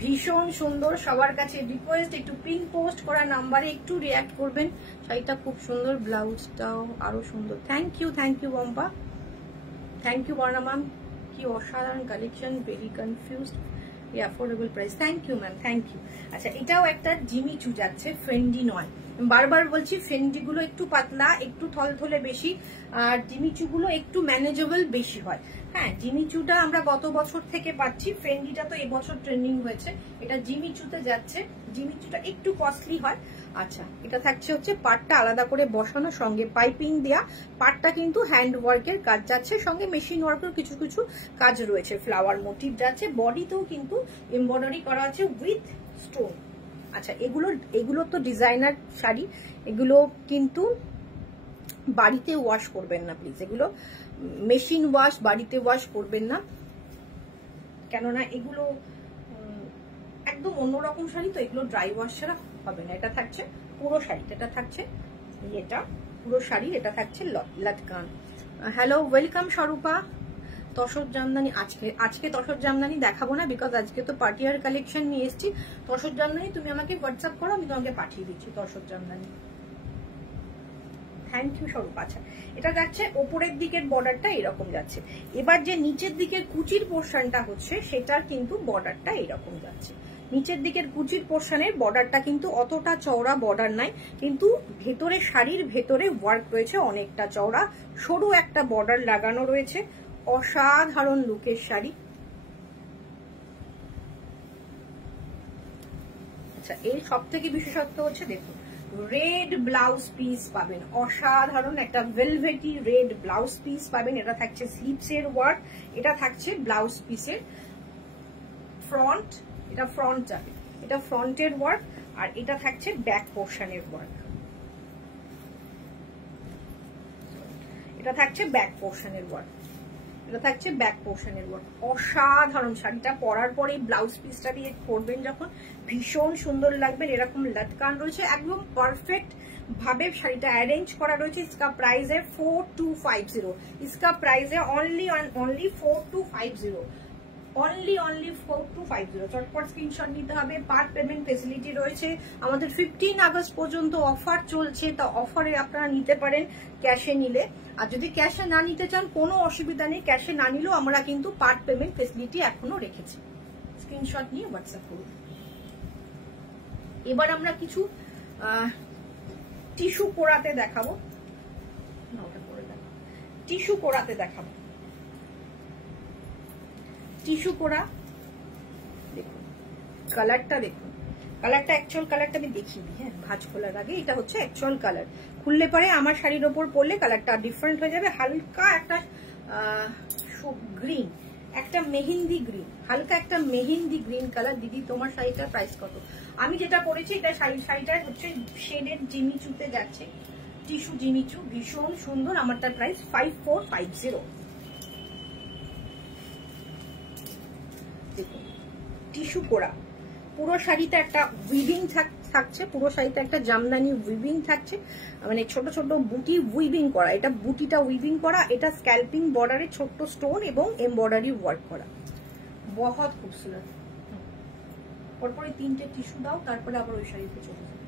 ভীষণ সুন্দর। সবার কাছে রিকোয়েস্ট, একটু পিন পোস্ট করা নাম্বারে একটু রিঅ্যাক্ট করবেন। শাড়িটা খুব সুন্দর, ব্লাউজটাও আরো সুন্দর। Thank you Bumpa, thank you Barna ma'am. কি অসাধারণ collection, very confused. Affordable price. Thank you ma'am, thank you. আচ্ছা, এটাও একটা জিমিচু যাচ্ছে, ফেন্ডি নয়। বারবার বলছি, ফেন্ডি গুলো একটু পাতলা, একটু থলথলে বেশি, আর জিমিচু গুলো একটু ম্যানেজেবল বেশি হয়। হ্যাঁ, জিমিচুটা আমরা গত বছর থেকে পাচ্ছি, ফেন্ডিটা তো এবছর ট্রেন্ডিং হয়েছে। এটা জিমিচুতে যাচ্ছে, জিমিচুটা একটু কস্টলি হয়। আচ্ছা, এটা থাকছে হচ্ছে পাটটা আলাদা করে বসানো, সঙ্গে পাইপিং দেয়া। পাটটা কিন্তু হ্যান্ড ওয়ার্কের কাজ যাচ্ছে, সঙ্গে মেশিন ওয়ার্কের কিছু কিছু কাজ রয়েছে। ফ্লাওয়ার মোটিভ যাচ্ছে, বডিতেও কিন্তু এমব্রয়ডারি করা আছে উইথ স্টোন। আচ্ছা, এগুলো তো ডিজাইনার শাড়ি, এগুলো কিন্তু বাড়িতে ওয়াশ করবেন না প্লিজ। এগুলো মেশিন ওয়াশ, বাড়িতে ওয়াশ করবেন না, কেননা এগুলো একদম অন্যরকম শাড়ি তো, এগুলো ড্রাই ওয়াশ ছাড়া হবে না। এটা থাকছে পুরো শাড়ি, এটা থাকছে এটা পুরো শাড়ি, এটা থাকছে লটকান। Hello, welcome স্বরূপা। তসর জামদানি আজকে তসর জামদানি দেখাবো না, বিকজ আজকে তো পার্টিয়ার কালেকশন নিয়ে এসেছি। তসর জামদানি তুমি আমাকে হোয়াটসঅ্যাপ করো, আমি তোমাকে পাঠিয়ে দিচ্ছি তসর জামদানি। থ্যাংক ইউ স্বরূপ। আচ্ছা, এটা যাচ্ছে ওপরের দিকের বর্ডারটা এরকম যাচ্ছে। এবার যে নিচের দিকের কুচির পোর্শনটা হচ্ছে, সেটার কিন্তু বর্ডারটা এরকম যাচ্ছে। নিচের দিকের কুচির পোর্শনের বর্ডারটা কিন্তু অতটা চওড়া বর্ডার নাই, কিন্তু ভেতরে শাড়ির ভেতরে ওয়ার্ক রয়েছে অনেকটা চওড়া, সরু একটা বর্ডার লাগানো রয়েছে। অসাধারণ লুকের শাড়ি। আচ্ছা, আচ্ছা, এর সব থেকে বিশেষত্ব হচ্ছে দেখুন রেড ব্লাউজ পিস পাবেন, অসাধারণ একটা ভেলভেটি রেড ব্লাউজ পিস পাবেন। এটা থাকছে স্লিভস এর ওয়ার্ক, এটা থাকছে ব্লাউজ পিসের ফ্রন্ট, এটা ফ্রন্ট যাবে, এটা ফ্রন্টের ওয়ার্ক, আর এটা থাকছে ব্যাক পোর্শনের ওয়ার্ক, এটা থাকছে ব্যাক পোর্শনের ওয়ার্ক, এটা থাকছে ব্যাক পোর্শনের ওয়ার্ক। অসাধারণ শাড়িটা পরার পরে ব্লাউজ পিসটা দিয়ে পরবেন যখন ভীষণ সুন্দর লাগবে। এরকম লটকান রয়েছে, একদম পারফেক্ট ভাবে শাড়িটা অ্যারেঞ্জ করা রয়েছে। इसका प्राइस है 4250, इसका प्राइस है ओनली 4250, অনলি 4250। চটপট স্ক্রিনশট নিতে হবে। পার্ট পেমেন্ট ফেসিলিটি রয়েছে আমাদের 15 আগস্ট পর্যন্ত অফার চলছে, তা অফারে আপনারা নিতে পারেন ক্যাশে নিলে। আর যদি ক্যাশে না নিতে চান কোনো অসুবিধা নেই, ক্যাশে না নিলেও আমরা কিন্তু পার্ট পেমেন্ট ফেসিলিটি এখনো রেখেছি। স্ক্রিনশট নিয়ে হোয়াটসঅ্যাপ করুন। এবার আমরা কিছু টিস্যু কোড়াতে দেখাবো, টিস্যু কোড়াতে দেখাবো। টিস্যু কোড়া দেখুন, কালারটা দেখুন, কালারটা অ্যাকচুয়াল কালারটা আমি দেখিয়ে দিই। হ্যাঁ, ভাঁজ খোলার আগে এটা হচ্ছে অ্যাকচুয়াল কালার। খুললে পরে আমার শাড়ির ওপর পরলে কালারটা ডিফারেন্ট হয়ে যাবে। হালকা একটা গ্রিন, একটা মেহেন্দি গ্রিন, হালকা একটা মেহেন্দি গ্রিন কালার। দিদি তোমার শাড়িটার প্রাইস কত? আমি যেটা পরেছি এটা শাড়িটার হচ্ছে শেডের জিমিচুতে যাচ্ছে, টিস্যু জিমিচু, ভীষণ সুন্দর। আমারটার প্রাইস 5450। দেখুন টিস্যু কোড়া, পুরো শাড়িতে একটা উইভিং থাকছে, পুরো শাড়িতে একটা জামদানি উইভিং থাকছে, মানে ছোট ছোট বুটি উইভিং করা, এটা বুটিটা উইভিং করা, এটা স্ক্যাল্পিং বর্ডারে ছোট্ট স্টোন এবং এমব্রয়ডারি ওয়ার্ক করা, বহুত খুবসুরত। পরপরে তিনটে টিস্যু দাও, তারপরে আবার ওই শাড়িতে চলে যাও।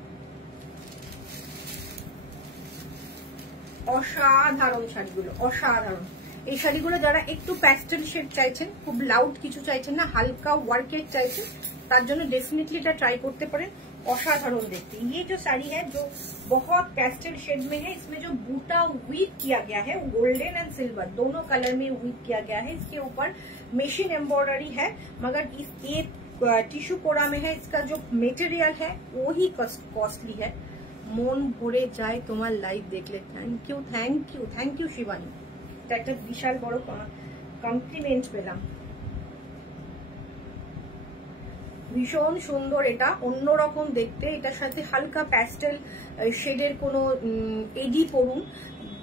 অসাধারণ শাড়িগুলো, অসাধারণ। এই শাড়িগুলো যারা একটু প্যাস্টেল শেড চাইছেন, খুব লাউড কিছু চাইছেন না, হালকা ওয়ার্কের চাইছেন, তার জন্য डेफिनेटली এটা ट्राई करते পারেন। অসাধারণ দেখতে। ये जो साड़ी है जो बहुत पेस्टल शेड में है, इसमें जो बूटा वीव किया गया है गोल्डन एंड सिल्वर दोनों कलर में वीव किया गया है। इसके ऊपर मशीन एम्ब्रॉयडरी है, मगर ये टिश्यू कोड़ा में है। इसका जो मेटेरियल है वो ही कॉस्टली है। मन भरे जाए तुम्हार लाइव देखले। Thank you thank you thank you Shivani, এটা একটা বিশাল বড় কমপ্লিমেন্ট পেলাম। ভীষণ সুন্দর, এটা অন্যরকম দেখতে। এটার সাথে হালকা প্যাস্টেল শেডের কোনো এডি পরুন,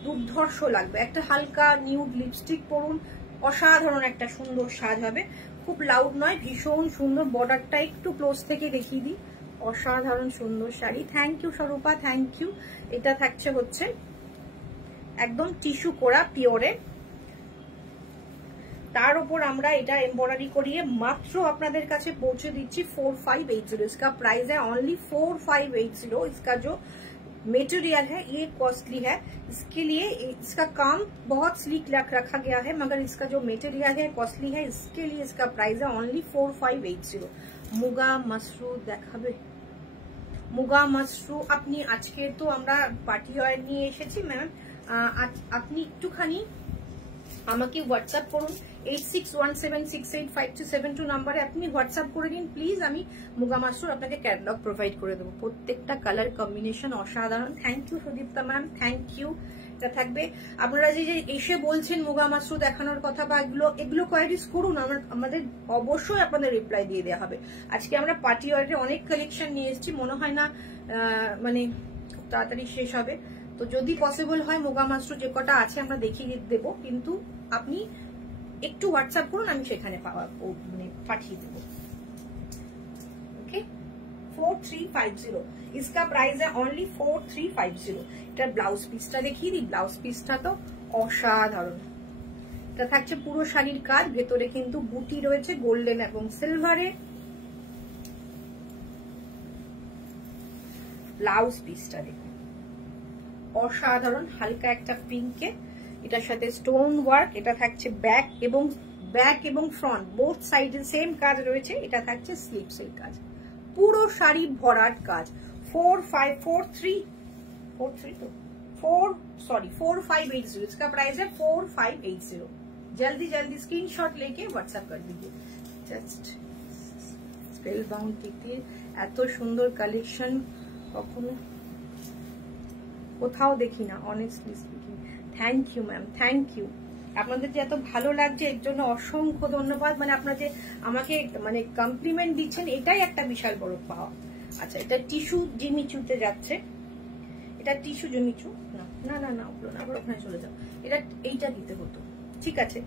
দুর্ধর্ষ লাগবে। একটা হালকা নিউড লিপস্টিক পরুন, অসাধারণ একটা সুন্দর সাজ হবে। খুব লাউড নয়, ভীষণ সুন্দর। বর্ডারটা একটু ক্লোজ থেকে দেখিয়ে দিই। অসাধারণ সুন্দর sari. Thank you Swarupa, thank you. এটা থাকছে হচ্ছে একদম টিস্যু কোড়া পিওরে, তার উপর আমরা এটা এমব্রয়ডারি করিয়ে মাত্র আপনাদের কাছে পৌঁছে দিচ্ছি 4580। इसका प्राइस है ओनली 4580। इसका जो मटेरियल है ये कॉस्टली है, इसके लिए इसका काम बहुत स्लीक रखा गया है, मगर इसका जो मटेरियल है कॉस्टली है, इसके लिए इसका प्राइस है ओनली 4580। মুগা মাশরু দেখাবে? মুগা মাশরু আপনি আজকে তো আমরা পার্টি ওয়্যার নিয়ে এসেছি ম্যাম, আপনি একটুখানি আমাকে হোয়াটসঅ্যাপ করুন 8617685272 নাম্বারে আপনি হোয়াটসঅ্যাপ করে দিন প্লিজ। আমি মুগা মাশরুর আপনাকে ক্যাটালগ প্রোভাইড করে দেবো। প্রত্যেকটা কালার কম্বিনেশন অসাধারণ। Thank you Sudipta ma'am, thank you. এটা থাকবে। আপনারা যে এসে বলছেন মুগা মাশরু দেখানোর কথা বা এগুলো কোয়ারিজ করুন, আমাদের অবশ্যই আপনাদের রিপ্লাই দিয়ে দেওয়া হবে। আজকে আমরা পার্টি ওয়্যারে অনেক কালেকশন নিয়ে এসেছি, মনে হয় না মানে খুব তাড়াতাড়ি শেষ হবে। তো যদি পসিবল হয় মুগা মাশরু যে কটা আছে আমরা দেখিয়ে দেবো, কিন্তু আপনি একটু হোয়াটসঅ্যাপ করুন, আমি সেখানে মানে পাঠিয়ে দেবো। ওকে, 4350। इसका प्राइस है ओनली 4350। এটার ব্লাউজ পিসটা দেখিয়ে দিই। ব্লাউজ পিসটা তো অসাধারণ। এটা থাকছে পুরো শাড়ির কাজ, ভেতরে কিন্তু বুটি রয়েছে গোল্ডেন এবং সিলভারে। ব্লাউজ পিসটা দেখুন অসাধারণ, হালকা একটা পিঙ্কে, এটার সাথে স্টোন ওয়ার্ক। এটা থাকছে ব্যাক এবং ফ্রন্ট বোথ সাইডে সেম কাজ রয়েছে। এটা থাকছে স্লিভস এর কাজ, পুরো শাড়ি ভরাট কাজ। 4580। इसका प्राइस है 4580। जल्दी स्क्रीनशॉट लेके व्हाट्सएप कर दीजिए। जस्ट স্পেল বাউন্ড দিতে এত সুন্দর কালেকশন কখনো কোথাও দেখি না, honestly speaking. Thank you ma'am, thank you. আপনাদের যে এত ভালো লাগছে এর জন্য অসংখ্য ধন্যবাদ। মানে আপনারা যে আমাকে মানে কমপ্লিমেন্ট দিচ্ছেন এটাই একটা বিশাল বড় পাওয়া। আচ্ছা, এটা টিস্যু জিমিচুতে যাচ্ছে, এটা টিস্যু জিমিচু না না না না ওগুলো না, আবার ওখানে চলে যাও। এটা এইটা দিতে হতো, ঠিক আছে।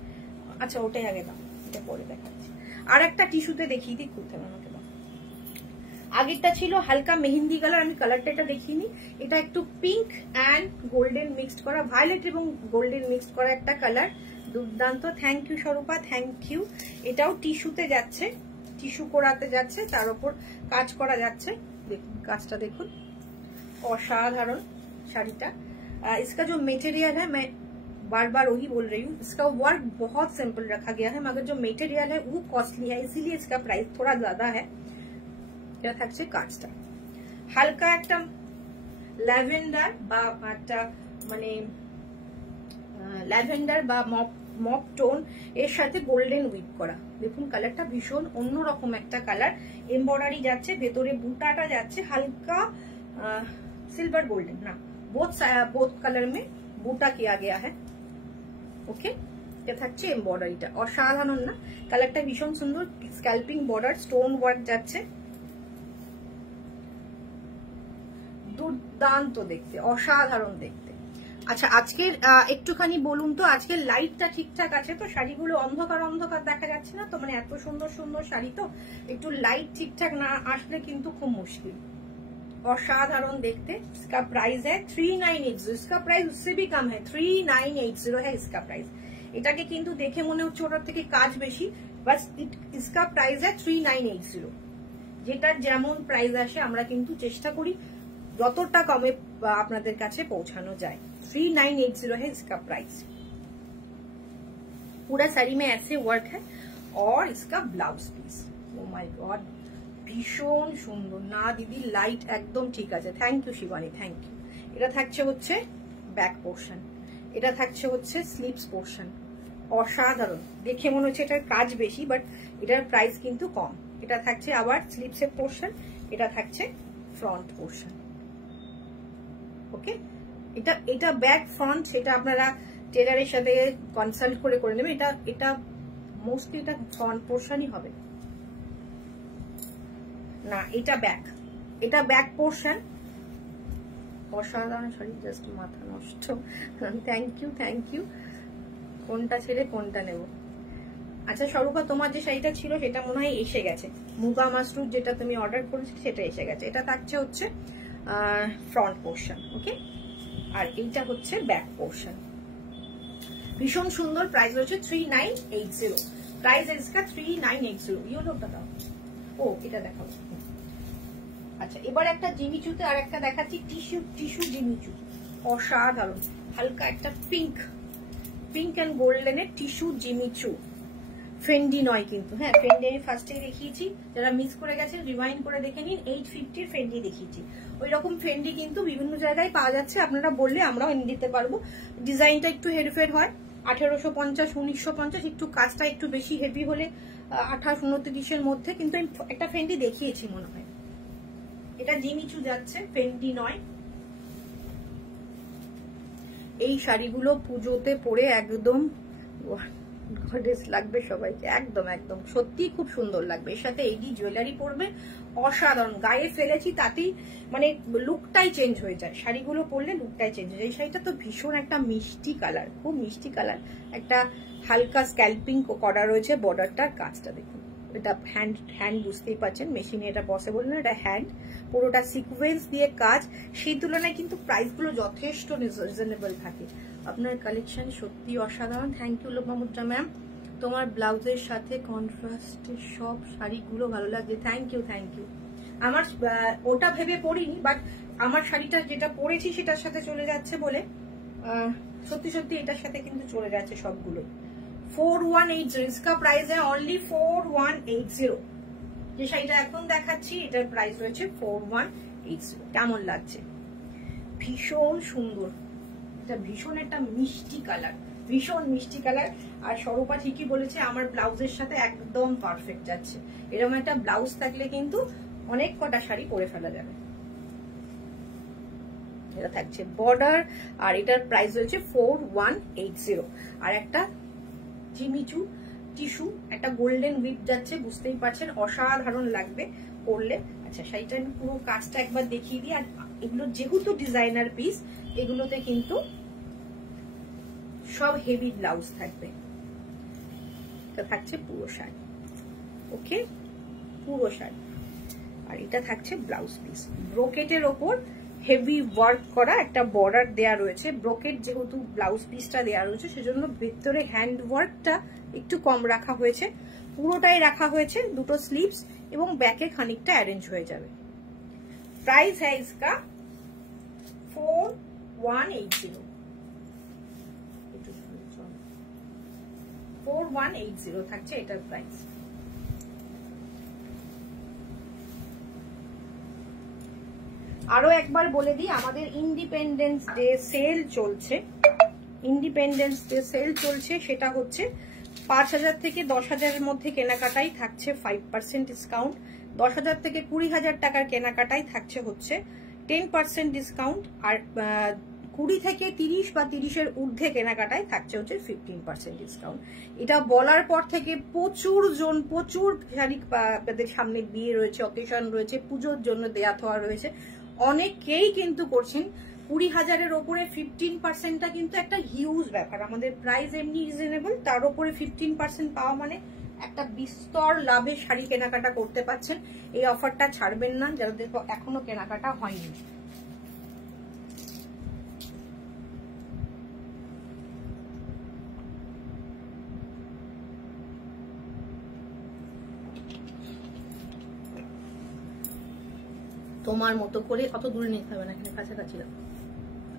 আচ্ছা ওটাই আগে দাও, এটা পরে দেখাচ্ছি। আর একটা টিস্যুতে দেখিয়ে দিই, খুলতে আমাকে দাও। আগেরটা ছিল হালকা মেহেন্দি কালার, আমি কালারটা এটা দেখিনি। এটা একটু পিঙ্ক অ্যান্ড গোল্ডেন মিক্সড করা, ভায়োলেট এবং গোল্ডেন মিক্সড করা একটা কালার, দুর্দান্ত। Thank you Swarupa, thank you. এটাও টিস্যুতে যাচ্ছে, টিস্যু করাতে যাচ্ছে, তার উপর কাজ করা যাচ্ছে। দেখুন কাজটা দেখুন, असाधारण साड़ीटा। इसका जो मटेरियल है, मैं बार बार वही बोल रही हूँ, इसका वर्क बहुत सिंपल रखा गया है, मगर जो मटेरियल है वो कॉस्टली है, इसीलिए इसका प्राइस थोड़ा ज्यादा है। क्या থাকছে কাজটা হালকা একটা ল্যাভেন্ডার বা একটা মানে ল্যাভেন্ডার বা মপ টোন এর সাথে গোল্ডেন উইপ করা। দেখুন কালারটা ভীষণ অন্যরকম একটা কালার। এমব্রয়ডারি যাচ্ছে, ভেতরে বুটাটা যাচ্ছে হালকা सिल्वर गोल्डन ना, बोथ कलर में बूटा किया गया है। ओके, এটা থাকছে এমব্রয়ডারিটা অসাধারণ না, কালারটা ভীষণ সুন্দর। স্ক্যাল্পিং বর্ডার, স্টোন ওয়ার্ক যাচ্ছে, দুর্দান্ত দেখতে, অসাধারণ দেখতে। আচ্ছা আজকের একটুখানি বলুন তো, আজকের লাইটটা ঠিকঠাক আছে তো? শাড়িগুলো অন্ধকার অন্ধকার দেখা যাচ্ছে না তো? মানে এত সুন্দর সুন্দর শাড়ি তো, একটু লাইট ঠিকঠাক না আসলে কিন্তু খুব মুশকিল। असाधारण देखते। इसका प्राइस है 3980, इसका प्राइस उससे भी कम है, 3980 है इसका प्राइस। এটাকে কিন্তু দেখে মনে হচ্ছে ওটার থেকে কাজ বেশি, বাট इसका प्राइस है 3980। যেটা যেমন প্রাইস আসে আমরা কিন্তু চেষ্টা করি যতটা কমে আপনাদের কাছে পৌঁছানো যায়। 3980 है इसका प्राइस। पूरा साड़ी में ऐसे वर्क है और इसका blouse piece, oh my god ভীষণ সুন্দর না দিদি, লাইট একদম ঠিক আছে। Thank you Shivani, thank you. এটা থাকছে হচ্ছে ব্যাক পোর্শন, এটা থাকছে হচ্ছে স্লিভস পোর্শন। অসাধারণ দেখে মনে হচ্ছে এটার কাজ বেশি, বাট এটার প্রাইস কিন্তু কম। এটা থাকছে আবার স্লিভসের পোর্শন, এটা থাকছে ফ্রন্ট পোর্শন। ওকে, এটা ব্যাক ফ্রন্ট সেটা আপনারা টেলারের সাথে কনসাল্ট করে করে নেবেন। এটা মোস্টলি এটা ফ্রন্ট পোর্শনই হবে না, এটা ব্যাক পোর্শন। অসাধারণ শাড়ি, জাস্ট মাথা নষ্ট। Thank you, thank you. কোনটা ছেড়ে কোনটা নেব? আচ্ছা স্বরূপা, তোমার যে শাড়িটা ছিল সেটা মনে হয় এসে গেছে, মুগা মাসরুর যেটা তুমি অর্ডার করেছিলে সেটা এসে গেছে। এটা থাকছে হচ্ছে ফ্রন্ট পোর্শন, ওকে, আর এইটা হচ্ছে ব্যাক পোর্শন। ভীষণ সুন্দর, প্রাইস হচ্ছে 3980। প্রাইস इसका 3980। ইয়েলোটা দাও, ও এটা দেখাও। আচ্ছা এবার একটা জিমিচুতে আর একটা দেখাচ্ছি, টিস্যু জিমিচু। অসাধারণ হালকা একটা পিঙ্ক এন্ড গোল্ডেনের টিস্যু জিমিচু। ফেন্ডি নয় কিন্তু, হ্যাঁ ফেন্ডি আমি ফার্স্টে দেখিয়েছি, যারা মিস করে গেছেন রিমাইন্ড করে দেখে নিন। 850 ফেন্ডি দেখিয়েছি, ওই রকম ফেন্ডি কিন্তু বিভিন্ন জায়গায় পাওয়া যাচ্ছে, আপনারা বললে আমরাও এনে দিতে পারবো। ডিজাইনটা একটু হেরফের হয়, 1850 1950, একটু কাজটা একটু বেশি হেভি হলে 28 29-এর মধ্যে, কিন্তু একটা ফেন্ডি দেখিয়েছি মনে হয়। এটা জিমিচু যাচ্ছে, ফেন্ডি নয়। এই শাড়িগুলো পুজোতে পরে একদম গর্জিয়াস লাগবে সবাইকে, একদম একদম সত্যি খুব সুন্দর লাগবে। এর সাথে এই জুয়েলারি পরবে, অসাধারণ। গায়ে ফেলেছি তাতেই মানে লুকটাই চেঞ্জ হয়ে যায়, শাড়িগুলো পরলে লুকটাই চেঞ্জ হয়ে যায়। এই শাড়িটা তো ভীষণ একটা মিষ্টি কালার, খুব মিষ্টি কালার, একটা হালকা স্ক্যাল্পিং করা রয়েছে। বর্ডারটার কাজটা দেখুন, এটা হ্যান্ড বুঝতেই পারছেন, মেশিনে এটা পসিবল না, এটা হ্যান্ড, পুরোটা সিকোয়েন্স দিয়ে কাজ। সেই তুলনায় কিন্তু প্রাইসগুলো যথেষ্ট রিজনেবল থাকে। আপনার কালেকশন সত্যি অসাধারণ। থ্যাংক ইউ লোপামুদ্রা ম্যাম, তোমার ব্লাউজের সাথে কন্ট্রাস্টের সব শাড়িগুলো ভালো লাগছে। Thank you, thank you. আমার ওটা ভেবে পড়িনি, বাট আমার শাড়িটা যেটা পরেছি সেটার সাথে চলে যাচ্ছে বলে সত্যি সত্যি এটার সাথে কিন্তু চলে যাচ্ছে সবগুলো। 4180, इसका प्राइस है ओनली 4180। যে শাড়িটা এখন দেখাচ্ছি এটার প্রাইস রয়েছে 4180। কেমন লাগছে? ভীষণ সুন্দর, এটা ভীষণ একটা মিষ্টি কালার, ভীষণ মিষ্টি কালার। আর স্বরূপা ঠিকই বলেছে, আমার ব্লাউজের সাথে একদম পারফেক্ট যাচ্ছে। এরকম একটা ব্লাউজ থাকলে কিন্তু অনেক কটা শাড়ি পরে ফেলা যাবে। এটা থাকছে বর্ডার, আর এটার প্রাইস হয়েছে 4180। আর একটা জিমিচু টিস্যু, একটা গোল্ডেন উইপ যাচ্ছে, বুঝতেই পারছেন অসাধারণ লাগবে পরলে। আচ্ছা, শাড়িটা আমি পুরো কাজটা একবার দেখিয়ে দিই। আর এগুলো যেহেতু ডিজাইনার পিস, এগুলোতে কিন্তু সব হেভি ব্লাউজ থাকবে। এটা থাকছে পুরো শাড়ি, ওকে, পুরো শাড়ি। আর এটা থাকছে ব্লাউজ পিস, ব্রোকেটের ওপর হেভি ওয়ার্ক করা একটা বর্ডার দেয়া রয়েছে। ব্রোকেট যেহেতু ব্লাউজ পিসটা দেয়া রয়েছে, সেজন্য ভেতরে হ্যান্ড ওয়ার্কটা একটু কম রাখা হয়েছে, পুরোটাই রাখা হয়েছে দুটো স্লিভস, এবং ব্যাকে খানিকটা অ্যারেঞ্জ হয়ে যাবে। প্রাইস है इसका 4180। 4180 থাকছে এটার প্রাইস। আরো একবার বলে দিই, আমাদের ইন্ডিপেন্ডেন্স ডে সেল চলছে। ইন্ডিপেন্ডেন্স ডে সেল চলছে, সেটা হচ্ছে 5000 থেকে 10,000-এর মধ্যে কেনাকাটাই থাকছে 5% ডিসকাউন্ট। 10,000 থেকে 20,000 টাকার কেনাকাটাই থাকছে হচ্ছে 10% ডিসকাউন্ট। আর 20 থেকে 30 বা 30-এর ঊর্ধ্বে কেনাকাটায় থাকছে হচ্ছে 15% ডিসকাউন্ট। এটা বলার পর থেকে প্রচুর শাড়ি, আপনাদের সামনে বিয়ে রয়েছে, অকেশন রয়েছে, পুজোর জন্য দেয়া থোয়া রয়েছে, অনেকেই কিন্তু করছেন। 20,000-এর ওপরে 15%টা কিন্তু একটা হিউজ ব্যাপার। আমাদের প্রাইস এমনি রিজনেবল, তার উপরে 15% পাওয়া মানে একটা বিস্তর লাভে শাড়ি কেনাকাটা করতে পারছেন। এই অফারটা ছাড়বেন না যাদের এখনো কেনাকাটা হয়নি। তোমার মতো করে, অত দূরে নিতে হবে না, এখানে কাছাকাছি রাখো।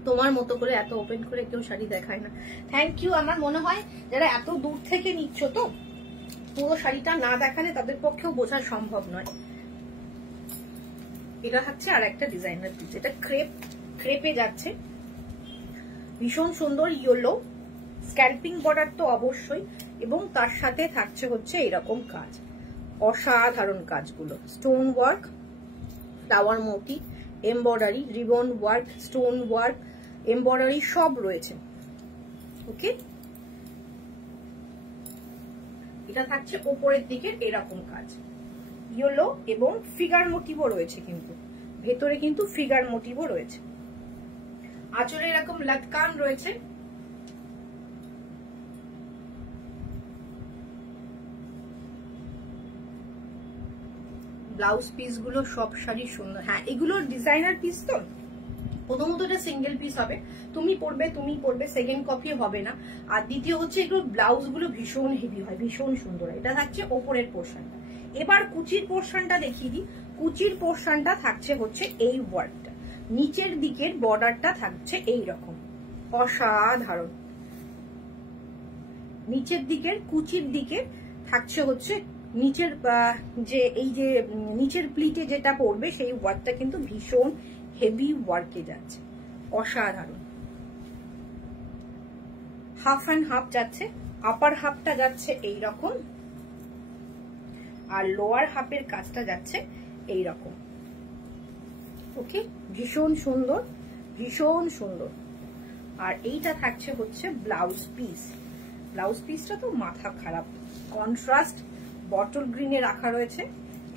তোমার মতো করে এত ওপেন করে কেউ শাড়ি দেখায় না। Thank you. আমার মনে হয় যারা এত দূর থেকে নিচ্ছ, তো পুরো শাড়িটা না দেখালে তাদের পক্ষেও বোঝা সম্ভব নয়। এটা হচ্ছে আর একটা ডিজাইনার পিস, এটা ক্রেপে যাচ্ছে, ভীষণ সুন্দর ইয়েলো স্ক্যাল্পিং বর্ডার তো অবশ্যই, এবং তার সাথে থাকছে হচ্ছে এরকম কাজ, অসাধারণ কাজগুলো, stone work, flower motive, embroidery, ribbon work, stone work, embroidery সব রয়েছে, ওকে। এটা থাকছে ওপরের দিকে এরকম কাজ, ইয়েলো, এবং ফিগার মোটিভও রয়েছে, কিন্তু ভেতরে কিন্তু ফিগার মোটিভও রয়েছে। আঁচলে এরকম লটকান রয়েছে, ব্লাউজ পিস গুলো সব শাড়ি সুন্দর। হ্যাঁ, এগুলো ডিজাইনার পিস, তো প্রথমত এটা সিঙ্গেল পিস হবে, তুমি পরবে, সেকেন্ড কপি হবে না। আর দ্বিতীয় হচ্ছে এগুলো ব্লাউজ গুলো ভীষণ হেভি হয়, ভীষণ সুন্দর। এটা থাকছে ওপরের পোর্শনটা। এবার কুচির পোর্শনটা দেখিয়ে দিই। কুচির পোর্শনটা থাকছে হচ্ছে এই ওয়ার্কটা, নিচের দিকের বর্ডারটা থাকছে এই রকম, অসাধারণ। নিচের দিকের কুচির দিকে থাকছে হচ্ছে নিচের যে এই যে নিচের প্লিটে যেটা পড়বে সেই ওয়ার্কটা কিন্তু ভীষণ হেভি ওয়ার্কে যাচ্ছে, অসাধারণ। হাফ অ্যান্ড হাফ যাচ্ছে, আপার হাফটা যাচ্ছে এই রকম, আর লোয়ার হাফের কাজটা যাচ্ছে এই রকম, ওকে। ভীষণ সুন্দর, ভীষণ সুন্দর। আর এইটা থাকছে হচ্ছে ব্লাউজ পিস। ব্লাউজ পিসটা তো মাথা খারাপ, কন্ট্রাস্ট বটল গ্রিনে রাখা রয়েছে।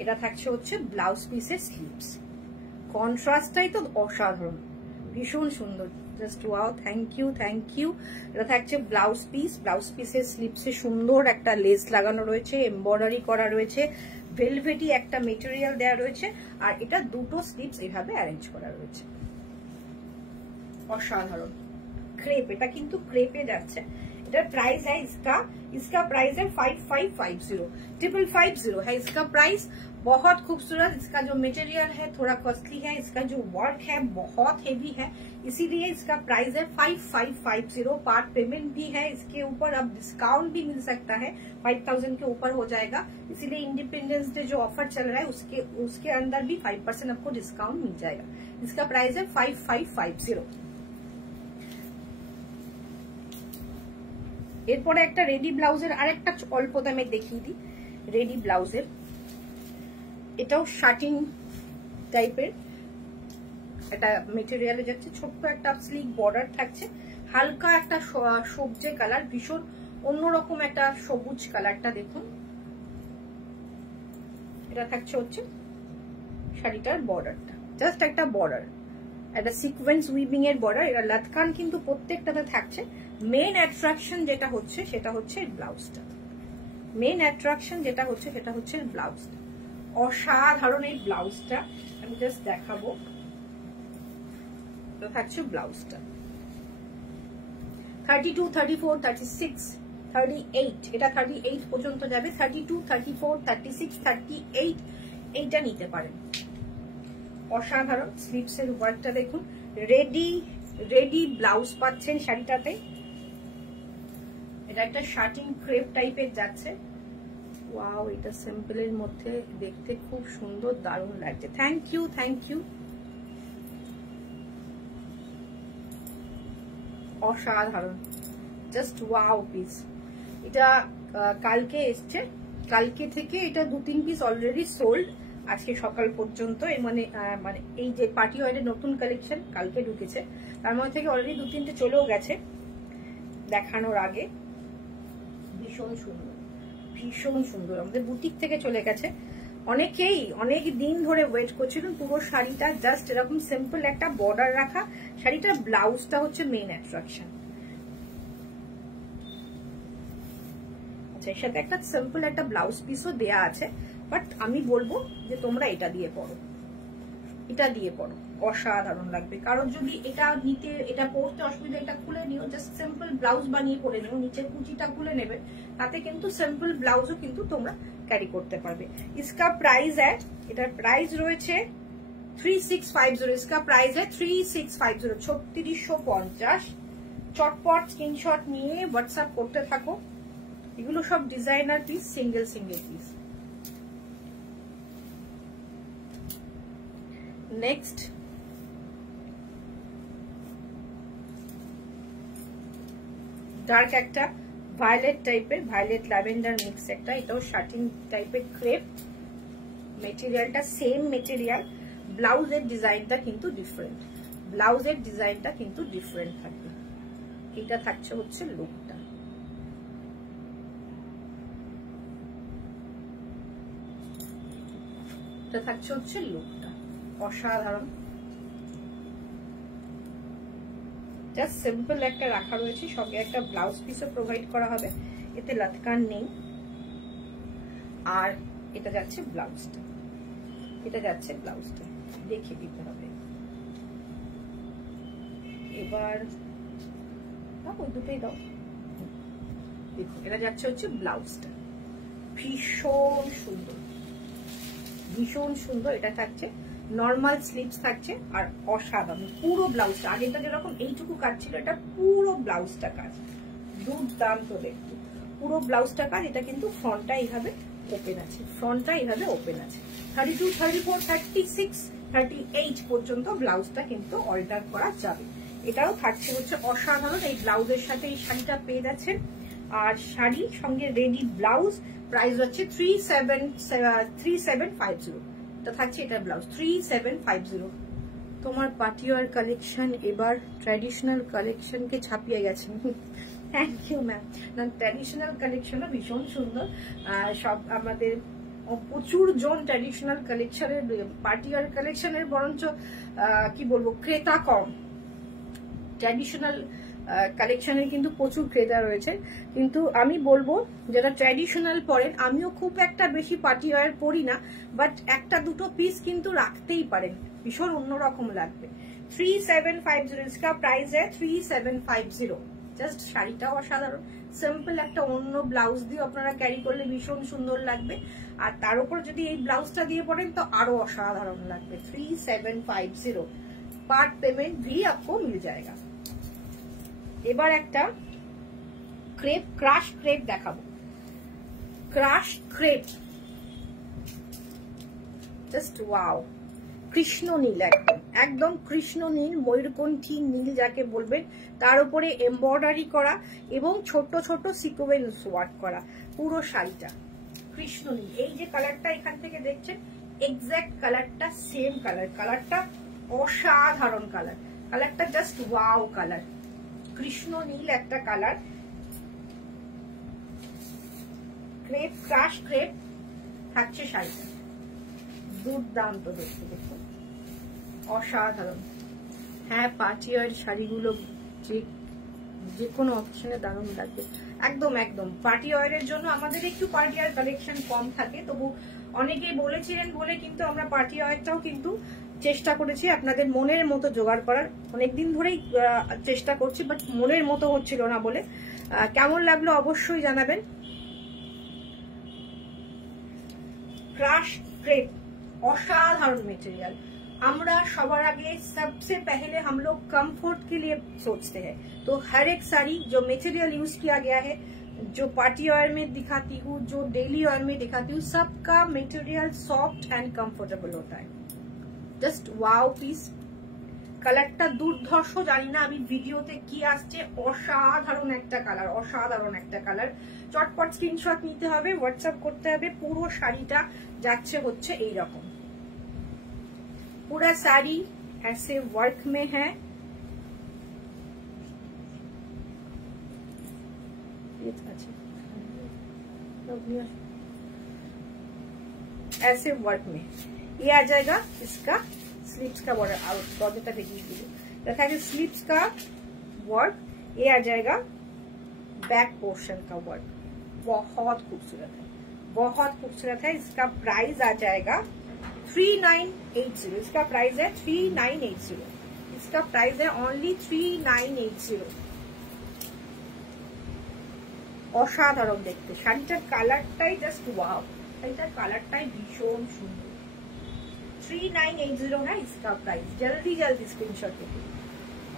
এটা থাকছে হচ্ছে ব্লাউজ পিসের স্লিভস, কন্ট্রাস্টটাই তো অসাধারণ, ভীষণ সুন্দর, just wow. Thank you, thank you. এটা থাকছে ব্লাউজ পিস, ব্লাউজ পিসের স্লিভসে সুন্দর একটা লেস লাগানো রয়েছে, এমব্রয়ডারি করা রয়েছে, ভেলভেটি একটা মেটেরিয়াল দেওয়া রয়েছে, আর এটা দুটো স্লিভস এভাবে অ্যারেঞ্জ করা রয়েছে, অসাধারণ। ক্রেপ, এটা কিন্তু ক্রেপে যাচ্ছে। इधर प्राइस है इसका प्राइस है 5550, 5550 है इसका प्राइस। बहुत खूबसूरत, इसका जो मटेरियल है थोड़ा कॉस्टली है, इसका जो वर्क है बहुत हेवी है, इसीलिए इसका प्राइस है 5550। पार्ट पेमेंट भी है इसके ऊपर, अब डिस्काउंट भी मिल सकता है, 5000 के ऊपर हो जाएगा। इसीलिए इंडिपेंडेंस डे जो ऑफर चल रहा है उसके अंदर भी 5% आपको डिस्काउंट मिल जाएगा। इसका प्राइस है 5550। এরপরে একটা রেডি ব্লাউজের আরেকটা অল্প দামে দেখিয়ে দিই। রেডি ব্লাউজের এটাও শার্টিং টাইপের একটা মেটেরিয়ালে যাচ্ছে, ছোট্ট একটা স্লিক বর্ডার থাকছে, হালকা একটা সবুজে কালার, ভীষণ অন্যরকম একটা সবুজ কালারটা দেখুন। এটা থাকছে হচ্ছে শাড়িটার বর্ডারটা, জাস্ট একটা বর্ডার, একটা সিকোয়েন্স উইভিং এর বর্ডার। এটা লাটকান কিন্তু প্রত্যেকটাতে থাকছে। মেন অ্যাট্রাকশন যেটা হচ্ছে সেটা হচ্ছে ব্লাউজটা, মেন অ্যাট্রাকশন যেটা হচ্ছে সেটা হচ্ছে ব্লাউজটা। অসাধারণ এই ব্লাউজটা, আমি জাস্ট দেখাবো। এটা থাকছে ব্লাউজটা 32, 34, 36, 38, এটা 38 পর্যন্ত যাবে। 32, 34, 36, 38 এইটা নিতে পারেন। অসাধারণ স্লিভস এর ওয়ার্কটা দেখুন। রেডি ব্লাউজ পাচ্ছেন শাড়িটাতে। এটা একটা শার্টিং ক্রেপ টাইপের যাচ্ছে। ওয়াও, এটা সিম্পলের মধ্যে দেখতে খুব সুন্দর, দারুণ লাগছে। Thank you, thank you. অসাধারণ, জাস্ট ওয়াও পিস। এটা কালকে এসছে, কালকে থেকে এটা 2-3 পিস অলরেডি সোল্ড আজকে সকাল পর্যন্ত। মানে এই যে পার্টি ওয়ারের নতুন কালেকশন কালকে ঢুকেছে, তার মধ্যে থেকে অলরেডি 2-3টে চলেও গেছে দেখানোর আগে। ভীষণ সুন্দর, ভীষণ সুন্দর, আমাদের বুটিক থেকে চলে গেছে। অনেকেই অনেক দিন ধরে ওয়েট করছিলেন। পুরো শাড়িটা জাস্ট এরকম সিম্পল একটা বর্ডার রাখা। শাড়িটার ব্লাউজটা হচ্ছে মেইন অ্যাট্রাকশন। আচ্ছা, এর সাথে একটা সিম্পল একটা ব্লাউজ পিসও দেয়া আছে, বাট আমি বলবো যে তোমরা এটা দিয়ে পরো, এটা দিয়ে পরো, অসাধারণ লাগবে। কারণ যদি এটা নিতে, এটা পরতে অসুবিধা, এটা খুলে নিও, জাস্ট সিম্পল ব্লাউজ বানিয়ে পরে নিও, নিচের কুচিটা খুলে নেবে, তাতে কিন্তু সিম্পল ব্লাউজও কিন্তু তোমরা ক্যারি করতে পারবে। इसका प्राइस है, এটার প্রাইস রয়েছে 3650। इसका प्राइस है 3650, 3650। চটপট স্ক্রিনশট নিয়ে হোয়াটসঅ্যাপ করতে থাকো। এগুলো সব designer piece, single piece. Next dark একটা ভায়োলেট টাইপের, ভায়োলেট ল্যাভেন্ডার মিক্স একটা, এটাও শার্টিং টাইপের ক্রেপ। মেটেরিয়ালটা সেম মেটেরিয়াল, ব্লাউজের ডিজাইনটা কিন্তু ডিফারেন্ট, ব্লাউজের ডিজাইনটা কিন্তু ডিফারেন্ট থাকবে। এটা থাকছে হচ্ছে লুকটা। এটা থাকছে হচ্ছে লুকটা, অসাধারণ। জাস্ট সিম্পল একটা রাখা রয়েছে, সঙ্গে একটা ব্লাউজ পিসও প্রোভাইড করা হবে, এতে লাটকান নেই। আর এটা যাচ্ছে ব্লাউজটা, এটা যাচ্ছে ব্লাউজটা, দেখে দিতে হবে। এবার ওই দুটোই দাও, দেখো এটা যাচ্ছে হচ্ছে ব্লাউজটা। ভীষণ সুন্দর, ভীষণ সুন্দর। এটা থাকছে নর্মাল স্লিভস থাকছে, আর অসাধারণ পুরো ব্লাউজটা। আগেরটা যেরকম এইটুকু কাজ ছিল, এটা পুরো ব্লাউজটা কাজ, দুর্দান্ত দেখতে পুরো ব্লাউজটা কাজ। এটা কিন্তু ফ্রন্টটা এইভাবে ওপেন আছে, ফ্রন্টটা এইভাবে ওপেন আছে। 32, 34, 36, 38 পর্যন্ত ব্লাউজটা কিন্তু অল্টার করা যাবে। এটাও থাকছে হচ্ছে অসাধারণ। এই ব্লাউজের সাথে এই শাড়িটা পেয়ে যাচ্ছেন, আর শাড়ি সঙ্গে রেডি ব্লাউজ। প্রাইস হচ্ছে 3750। এটা থাকছে এটা ব্লাউজ 3750। তোমার পার্টিওয়ার কালেকশন এবার ট্র্যাডিশনাল কালেকশনকে ছাপিয়ে গেছে। Thank you ma'am. না, ট্র্যাডিশনাল কালেকশনও ভীষণ সুন্দর। সব আমাদের প্রচুর জন ট্র্যাডিশনাল কালেকশনের, পার্টিওয়ার কালেকশনের বরঞ্চ কি বলবো ক্রেতা কম, ট্র্যাডিশনাল কালেকশনের কিন্তু প্রচুর ক্রেতা রয়েছে। কিন্তু আমি বলবো যারা ট্র্যাডিশনাল পরেন, আমিও খুব একটা বেশি পার্টি ওয়্যার পরি না, বাট একটা দুটো পিস কিন্তু রাখতেই পারেন, ভীষণ অন্যরকম লাগবে। 3750 इसका प्राइस है 3750। জাস্ট শাড়িটাও অসাধারণ, সিম্পল একটা অন্য ব্লাউজ দিয়ে আপনারা ক্যারি করলে ভীষণ সুন্দর লাগবে, আর তার উপর যদি এই ব্লাউজটা দিয়ে পরেন তো আরো অসাধারণ লাগবে। 3750 पार्ट पेमेंट भी आपको मिल जाएगा। এবার একটা ক্রেপ, ক্রাশ ক্রেপ দেখাবো। Crush crepe, just wow. কৃষ্ণ নীল, একদম একদম কৃষ্ণ নীল, ময়ূরকণ্ঠী নীল যাকে বলবেন, তার উপরে এমব্রয়ডারি করা এবং ছোট ছোট সিকোয়েন্স ওয়ার্ক করা পুরো শাড়িটা কৃষ্ণ নীল। এই যে কালারটা এখান থেকে দেখছেন এক্স্যাক্ট কালারটা সেম কালার, কালারটা অসাধারণ কালার, কালারটা জাস্ট ওয়াও কালার, কৃষ্ণ নীল একটা কালার। ক্রেপ, ক্রাশ ক্রেপ থাকছে শাড়িটা, দুর্দান্ত দেখতে, দেখুন অসাধারণ। হ্যাঁ, পার্টি ওয়্যার শাড়িগুলো যে কোনো অপশনে দারুণ লাগবে, একদম একদম। পার্টি ওয়্যারের জন্য আমাদের একটু পার্টি ওয়্যার কালেকশন কম থাকে, তবু অনেকেই বলেছিলেন বলে কিন্তু আমরা পার্টি ওয়্যারটাও কিন্তু চেষ্টা করেছি আপনাদের মনের মতো জোগাড় করার, অনেকদিন ধরেই চেষ্টা করছি, বাট মনের মতো হচ্ছিল না বলে। কেমন লাগলো অবশ্যই জানাবেন। ক্রাশ ক্রেপ অসাধাरण मटेरियल। আমরা সবার আগে सबसे पहले हम लोग कंफर्ट के लिए सोचते हैं, तो हर एक साड़ी जो मटेरियल यूज किया गया है, जो पार्टी वेयर में दिखाती हूँ, जो डेली वेयर में दिखाती हूँ, सबका मटेरियल सॉफ्ट एंड कंफर्टेबल होता है। जस्ट वाओ पीस, কালারটা দুর্ধর্ষ, জানি না আমি ভিডিওতে কি আসছে, অসাধারণ একটা কালার, অসাধারণ একটা কালার। চটপট স্ক্রিনশট নিতে হবে, হোয়াটসঅ্যাপ করতে হবে। পুরো শাড়িটা যাচ্ছে হচ্ছে এইরকম, पूरा साड़ी ऐसे वर्क में है, ऐसे वर्क में ये आ जाएगा। इसका स्लीव्स का बॉर्डर बॉर्डरটা देखिए रखा है, स्लीव्स का वर्क, ये आ जाएगा बैक पोर्शन का वर्क, बहुत खूबसूरत है, बहुत खूबसूरत है। इसका प्राइस आ जाएगा 3980, इसका प्राइस है 3980, इसका प्राइस है ओनली 3980। অসাধারণ দেখতে শাড়িটার কালারটাই জাস্ট ওয়াও, শাড়িটার কালারটাই ভীষণ সুন্দর। 3980 है इसका प्राइस, जल्दी जल्दी स्क्रीनशॉट लीजिए।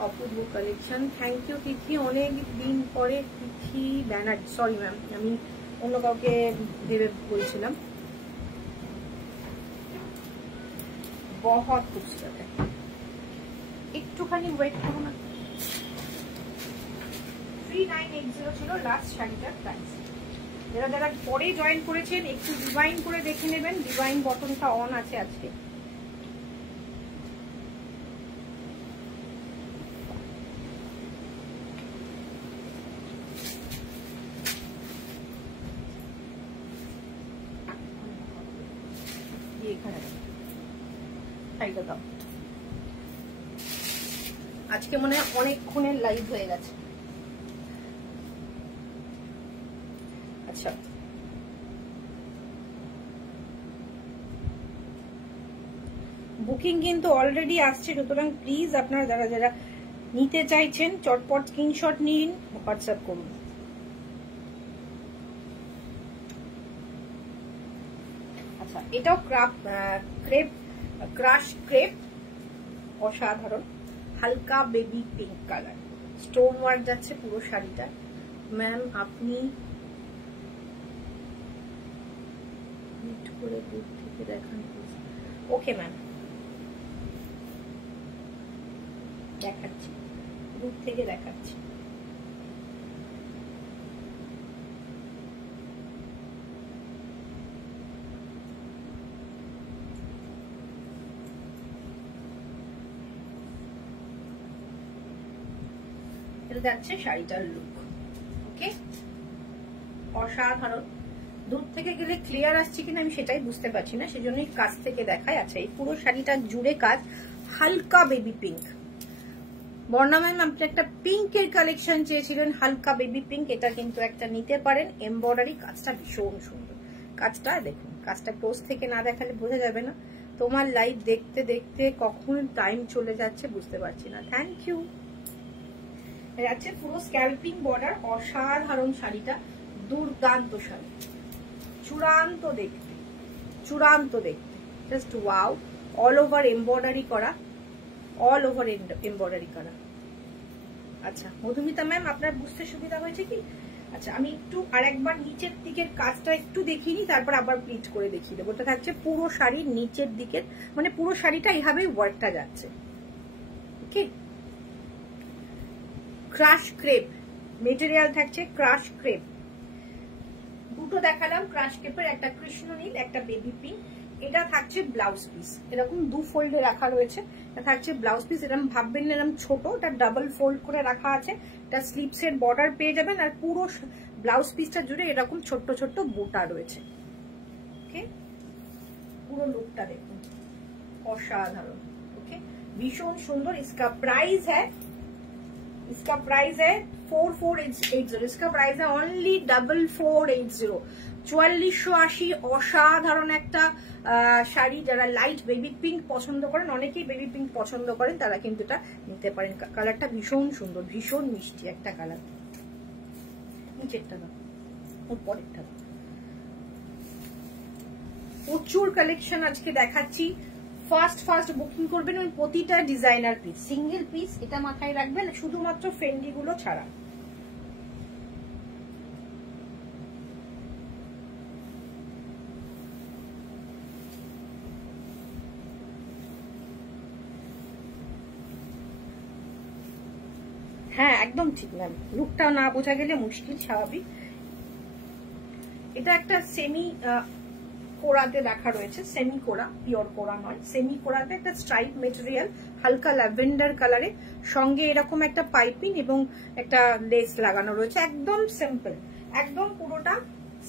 অপূর্ব কালেকশন, থ্যাংক ইউ তিথি, অনেক দিন পরে তিথি ব্যানার্জি, সরি ম্যাম আমি অন্য কাউকে ভেবে বলছিলাম। बहुत खूबसूरत है, একটুখানি ওয়েট করো না। 3980 ছিল লাস্ট শাড়িটার প্রাইস। যারা যারা পরে জয়েন করেছেন একটু ডিভাইন করে দেখে নেবেন, ডিভাইন বটনটা অন আছে আজকে। আজকে মনে হয় অনেকক্ষণের লাইভ হয়ে গেছে। আচ্ছা, বুকিং কিন্তু অলরেডি আসছে, সুতরাং প্লিজ আপনারা যারা যারা নিতে চাইছেন চটপট স্ক্রিনশট নিন, হোয়াটসঅ্যাপ করুন। আচ্ছা, এটাও ক্রেপ, ক্রাশ ক্রেপ, অসাধারণ, হালকা baby pink colour, stone work যাচ্ছে পুরো শাড়িটা। ম্যাম আপনি করে দূর থেকে দেখান। ওকে ম্যাম, দেখাচ্ছি, দূর থেকে দেখাচ্ছি। এটা যাচ্ছে শাড়িটার লুক। ওকে, অসাধারণ। দূর থেকে গেলে ক্লিয়ার আসছে কিনা আমি সেটাই বুঝতে পারছি না, সেজন্যই কাছ থেকে দেখাই। আচ্ছা, এই পুরো শাড়িটা জুড়ে কাজ হালকা বেবি পিঙ্ক। বর্ণা ম্যাম আপনি একটা পিঙ্কের কালেকশন চেয়েছিলেন, হালকা বেবি পিঙ্ক, এটা কিন্তু একটা নিতে পারেন। এমব্রয়ডারি কাজটা ভীষণ সুন্দর, কাজটা দেখুন, কাজটা ক্লোজ থেকে না দেখালে বোঝা যাবে না। তোমার লাইভ দেখতে দেখতে কখন টাইম চলে যাচ্ছে বুঝতে পারছি না। Thank you. যাচ্ছে পুরো স্ক্যালপিং বর্ডার, অসাধারণ শাড়িটা, দুর্দান্ত শাড়ি, চূড়ান্ত দেখতে, চূড়ান্ত দেখতে, just wow. All over embroidery করা, অল ওভার এমব্রয়ডারি করা। আচ্ছা মধুমিতা ম্যাম, আপনার বুঝতে সুবিধা হয়েছে কি? আচ্ছা আমি একটু আরেকবার নিচের দিকের কাজটা একটু দেখিয়ে নিই, তারপর আবার প্লিট করে দেখিয়ে দেবো। এটা থাকছে পুরো শাড়ির নিচের দিকের, মানে পুরো শাড়িটা এইভাবেই ওয়ার্কটা যাচ্ছে। ওকে, ক্রাশ ক্রেপ মেটেরিয়াল থাকছে, ক্রাশ ক্রেপ। দুটো দেখালাম ক্রাশ ক্রেপের, একটা কৃষ্ণ নীল, একটা বেবি পিঙ্ক। এটা থাকছে ব্লাউজ পিস, এরকম 2 ফোল্ডে রাখা রয়েছে। এটা থাকছে ব্লাউজ পিস, এরকম ভাববেন না এরকম ছোট, এটা ডাবল ফোল্ড করে রাখা আছে। এটা স্লিপস এর বর্ডার পেয়ে যাবেন, আর পুরো ব্লাউজ পিসটা জুড়ে এরকম ছোট্ট ছোট্ট বুটা রয়েছে। ওকে, পুরো লুকটা দেখুন, অসাধারণ। ওকে, ভীষণ সুন্দর। इसका प्राइस है 4480। इसका प्राइस है ओनली 4480। 4480। অসাধারণ একটা শাড়ি। যারা লাইট বেবি পিঙ্ক পছন্দ করেন, অনেকেই বেবি পিঙ্ক পছন্দ করেন, তারা কিন্তু এটা নিতে পারেন। কালারটা ভীষণ সুন্দর, ভীষণ মিষ্টি একটা কালার। নিচেরটা দাও, উপরেরটা দাও। প্রচুর কালেকশন আজকে দেখাচ্ছি। ফার্স্ট বুকিং করবেন, ওই প্রতিটা ডিজাইনার পিস, সিঙ্গেল পিস, এটা মাথায় রাখবেন, শুধুমাত্র ফেন্ডি গুলো ছাড়া। হ্যাঁ একদম ঠিক ম্যাম, লুকটা না বোঝা গেলে মুশকিল, স্বাভাবিক। এটা একটা সেমি কোরাতে দেখা রয়েছে, সেমি কোরা, পিওর কোরা নয়, সেমি কোরাতে একটা স্ট্রাইপ মেটেরিয়াল, হালকা ল্যাভেন্ডার কালারে, সঙ্গে এরকম একটা পাইপিং এবং একটা লেস লাগানো রয়েছে। একদম সিম্পল, একদম পুরোটা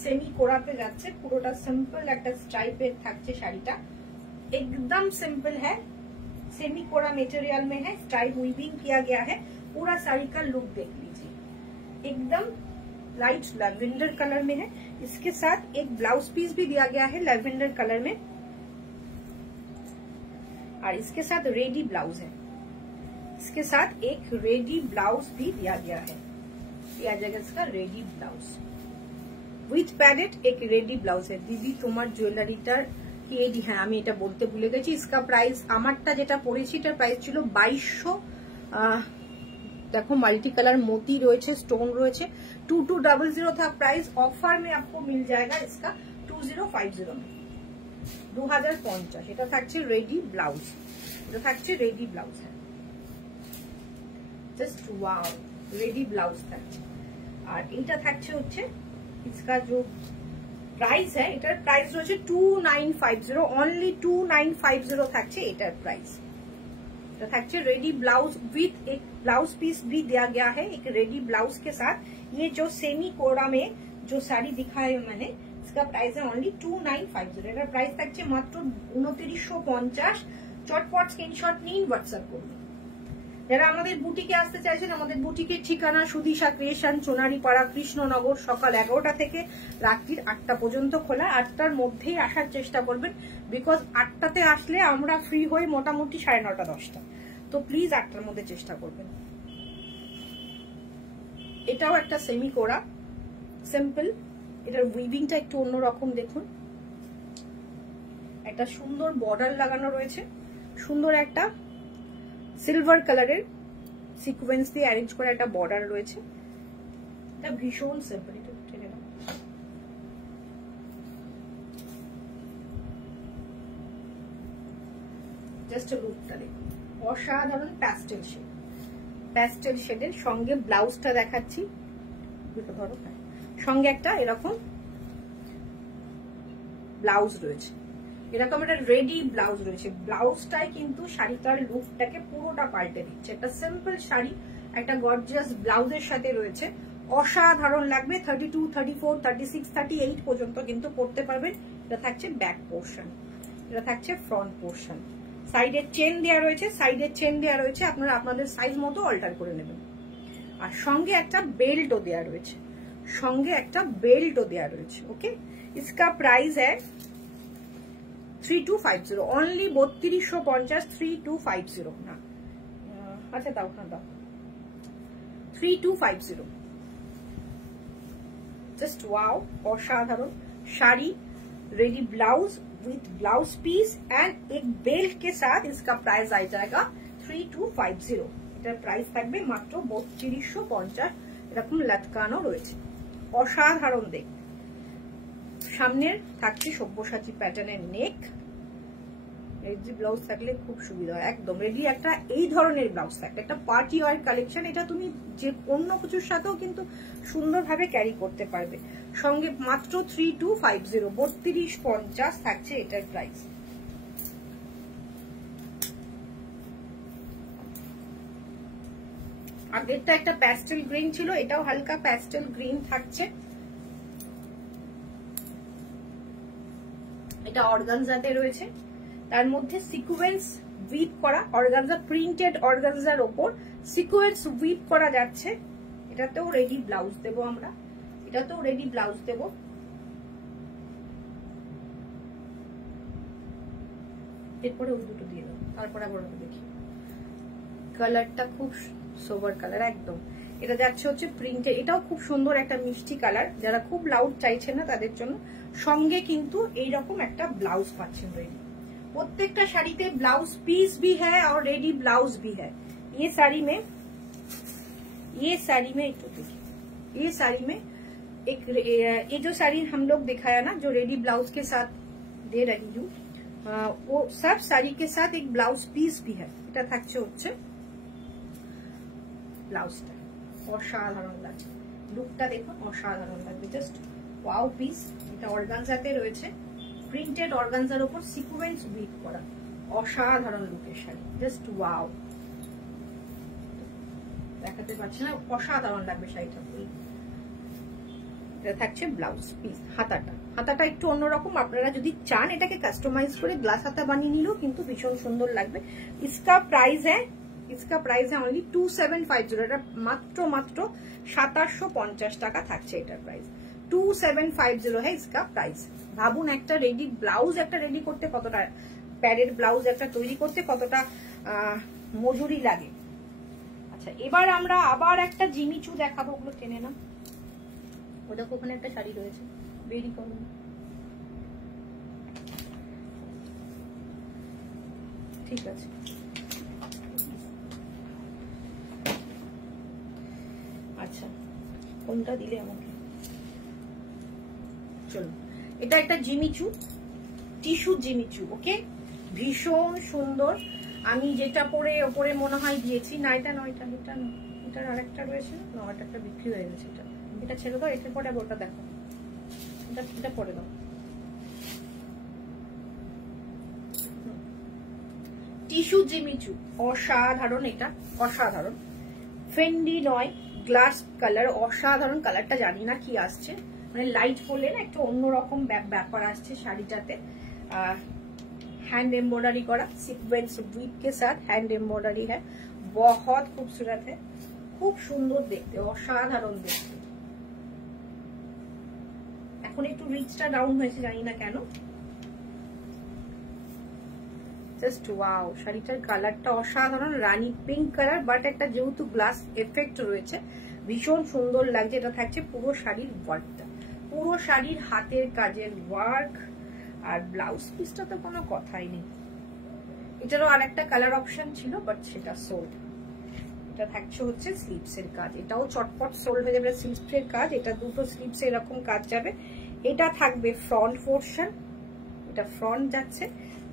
সেমি কোরাতে যাচ্ছে, পুরোটা সিম্পল একটা স্ট্রাইপের থাকছে শাড়িটা। एकदम सिंपल है, सेमी कोरा मटेरियल में है, स्ट्राइप वीविंग किया गया है। पूरा साड़ी का लुक देख लीजिए, एकदम लाइट लैवेंडर कलर में है। इसके साथ एक ब्लाउज पीस भी दिया गया है लैवेंडर कलर में, और इसके साथ रेडी ब्लाउज है। इसके साथ एक रेडी ब्लाउज भी दिया गया है, दिया जाएगा इसका रेडी ब्लाउज विथ पैडेड। एक रेडी ब्लाउज है। दीदी तुम्हार ज्वेलारिटार কি এডি? হ্যাঁ আমি এটা বলতে ভুলে গেছি। इसका प्राइस, আমারটা যেটা পরেছি এটার প্রাইস ছিল 2200। देखो मल्टी कलर मोती রয়েছে, स्टोन রয়েছে। 2200 था प्राइस, ऑफर में आपको मिल जाएगा इसका 2050 में, 2050। এটা থাকছে রেডি ব্লাউজ, এটা থাকছে ready blouse. Just wow, ready blouse থাকছে। আর এটা থাকছে হচ্ছে इसका जो प्राइस है, এটার প্রাইস রয়েছে 2950, ओनली 2950 থাকছে এটার প্রাইস। এটা থাকছে रेडी ब्लाउज विथ एक ब्लाउज पीस भी दिया गया है, एक रेडी ब्लाउज के साथ। ये जो सेमी कोरा में जो साड़ी दिखाई मैंने, इसका प्राइस है ओनली 2950। এটার প্রাইস থাকছে মাত্র 2950। চটপট স্ক্রিনশট নিন, হোয়াটসঅ্যাপ করুন। যারা আমাদের বুটিকে আসতে চাইছেন, আমাদের বুটিকের ঠিকানা সুদিশা ক্রিয়েশন, সোনারীপাড়া, কৃষ্ণনগর। সকাল 11টা থেকে রাত্রির 8টা পর্যন্ত খোলা। 8টার মধ্যেই আসার চেষ্টা করবেন, বিকজ 8টাতে আসলে আমরা ফ্রি হই মোটামুটি 9:30 10টা। তো প্লিজ 8টার মধ্যে চেষ্টা করবেন। এটাও একটা সেমি কোরা, সিম্পল। এটার উইভিংটা একটু অন্যরকম দেখুন, একটা সুন্দর বর্ডার লাগানো রয়েছে, সুন্দর একটা সিলভার কালারের সিকোয়েন্স দিয়ে অ্যারেঞ্জ করে একটা বর্ডার রয়েছে। এটা ভীষণ সিম্পল। এটা টেনে নাও, জাস্ট লুকটা দেখুন, অসাধারণ প্যাস্টেল শেড, প্যাস্টেল শেডের সঙ্গে ব্লাউজটা দেখাচ্ছি। দুটো ধরো, সঙ্গে একটা এরকম ব্লাউজ রয়েছে, এরকম একটা রেডি ব্লাউজ রয়েছে। ব্লাউজটাই কিন্তু শাড়িটার লুকটাকে পুরোটা পাল্টে দিচ্ছে। একটা সিম্পল শাড়ি একটা গর্জিয়াস ব্লাউজের সাথে রয়েছে, অসাধারণ লাগবে। 32, 34, 36, 38 পর্যন্ত কিন্তু পরতে পারবেন। এটা থাকছে ব্যাক পোর্শন, এটা থাকছে ফ্রন্ট পোর্শন। সাইডের চেন দেওয়া রয়েছে, সাইডের চেন দেওয়া রয়েছে, আপনারা আপনাদের সাইজ মতো অল্টার করে নেবেন। আর সঙ্গে একটা বেল্টও দেওয়া রয়েছে, সঙ্গে একটা বেল্টও দেওয়া রয়েছে। ওকে, इसका प्राइस है 3250, ओनली 3250, 3250 না, আচ্ছা দাও না দাও, 3250। জাস্ট ওয়াও, অসাধারণ sari, ready blouse with blouse piece and एक बेल्ट के साथ। इसका प्राइस आ जाएगा 3250। এটার প্রাইস থাকবে মাত্র 3250। এরকম লটকানো রয়েছে। অসাধারণ দেখতে। সামনের থাকছে সব্যসাচী প্যাটার্নের নেক, রেডি ব্লাউজ থাকলে খুব সুবিধা হয়। একদম রেডি একটা এই ধরনের ব্লাউজ থাকলে একটা পার্টি ওয়ার কালেকশন, এটা তুমি যে অন্য কিছুর সাথেও কিন্তু সুন্দরভাবে ক্যারি করতে পারবে। সঙ্গে মাত্র 3250 3250 থাকছে এটার প্রাইস। আগেরটা একটা প্যাস্টেল গ্রিন ছিল, এটাও হালকা প্যাস্টেল গ্রিন থাকছে। এটা অর্গানজাতে রয়েছে, তার মধ্যে সিকোয়েন্স উইভ করা অর্গানজা, প্রিন্টেড অর্গানজার ওপর সিকোয়েন্স উইভ করা যাচ্ছে। এটাতেও রেডি ব্লাউজ দেবো আমরা, এটাতেও রেডি ব্লাউজ দেবো। এরপরে ওই দুটো দিয়ে দাও, তারপরে আবার দেখি। কালারটা খুব সোবার কালার একদম। এটা যাচ্ছে হচ্ছে প্রিন্টেড, এটাও খুব সুন্দর একটা মিষ্টি কালার, যারা খুব লাউড চাইছেন না তাদের জন্য। সঙ্গে কিন্তু এইরকম একটা ব্লাউজ পাচ্ছেন রেডি। प्रत्येकटा साड़ी पे ब्लाउज पीस भी है और रेडी ब्लाउज भी है। ये साड़ी में एक ये साड़ी में एक ये जो साड़ी हम लोग दिखाया ना, जो रेडी ब्लाउज के साथ दे रही हूँ, वो सब साड़ी के साथ एक ब्लाउज पीस भी है। এটা থাকছে হচ্ছে ব্লাউজটা, অসাধারণ লাগছে, লুকটা দেখুন অসাধারণ লাগবে, জাস্ট ওয়াও পিস। এটা অর্গানজাতে রয়েছে, প্রিন্টেড অর্গানজার উপর সিকোয়েন্স উইভ করা, অসাধারণ লুকের শাড়ি, জাস্ট ওয়াও। দেখাতে পারছি না, অসাধারণ লাগবে শাড়িটা। এটা থাকছে ব্লাউজ পিস। হাতাটা একটু অন্যরকম, আপনারা যদি চান এটাকে কাস্টমাইজ করে গ্লাস হাতা বানিয়ে নিলেও কিন্তু ভীষণ সুন্দর লাগবে। इसका प्राइस है ओनली 2750। এটা মাত্র 2750 টাকা থাকছে এটার প্রাইস। 2750 है इसका प्राइस। ভাবুন একটা রেডি ব্লাউজ একটা রেডি করতে কতটা, প্যাডেড ব্লাউজ একটা তৈরি করতে কতটা মজুরি লাগে। আচ্ছা, এবার আমরা আবার একটা জিমিচু দেখাবো, ওগুলো টেনে না, ওটা ওখানে একটা শাড়ি রয়েছে, বেরি করুন। ঠিক আছে, আচ্ছা কোনটা দিলে আমাকে, চলো এটা একটা জিমিচু, টিস্যু জিমিচু। ওকে, ভীষণ সুন্দর। আমি যেটা পরে ওপরে মনে হয় দিয়েছি না, এটা নয়, এটা না, এটার আরেকটা রয়েছে না, এটা একটা বিক্রি হয়ে গেছে। এটা ছেড়ে দাও, এটার পরে ওটা দেখো, এটা পরে দাও। টিস্যু জিমিচু অসাধারণ, এটা অসাধারণ, ফেন্ডি নয়, গ্লাস কালার, অসাধারণ কালারটা। জানি না কি আসছে, মানে লাইট পরলে না একটু অন্যরকম ব্যাপার আসছে শাড়িটাতে। हैंड एम्ब्रॉयडरी करा सीक्वेंस वीव के साथ हैंड एम्ब्रॉयडरी है, बहुत खूबसूरत है, खूब सुंदर देखते, असाधारण देखते। এখন একটু রিচটা ডাউন হয়েছে, জানি না কেন, জাস্ট ওয়াও। শাড়িটার কালারটা অসাধারণ, রানী পিঙ্ক কালার, বাট একটা যেহেতু গ্লাস এফেক্ট রয়েছে ভীষণ সুন্দর লাগছে। এটা থাকছে পুরো শাড়ির ওয়ার্কটা, পুরো শাড়ির হাতের কাজের ওয়ার্ক, আর ব্লাউজ পিসটা তো কোনো কথাই নেই। এটারও আরেকটা কালার অপশন ছিল, বাট সেটা সোল্ড। এটা থাকছে হচ্ছে স্লিভস এর কাজ, এটাও চটপট সোল্ড হয়ে যাবে স্লিভস এর কাজ। এটা দুটো স্লিভস এরকম কাজ যাবে। এটা থাকবে ফ্রন্ট পোর্শন, এটা ফ্রন্ট যাচ্ছে,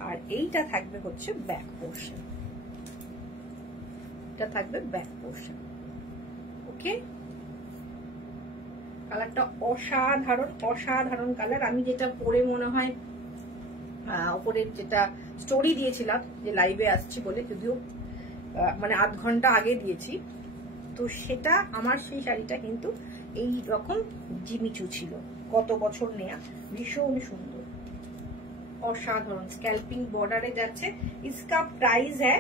আর এইটা থাকবে হচ্ছে ব্যাক পোর্শন, এটা থাকবে ব্যাক পোর্শন। ওকে, কালারটা অসাধারণ, অসাধারণ কালার। আমি যেটা পরে মনে হয় ওপরে যেটা স্টোরি দিয়েছিলাম যে লাইভে আসছি বলে, যদিও মানে আধ ঘন্টা আগে দিয়েছি, তো সেটা আমার সেই শাড়িটা কিন্তু এই রকম জিমিচু ছিল, কত বছর নেয়া, ভীষণ সুন্দর অসাধারণ। স্ক্যাল্পিং বর্ডারে যাচ্ছে। इसका प्राइस है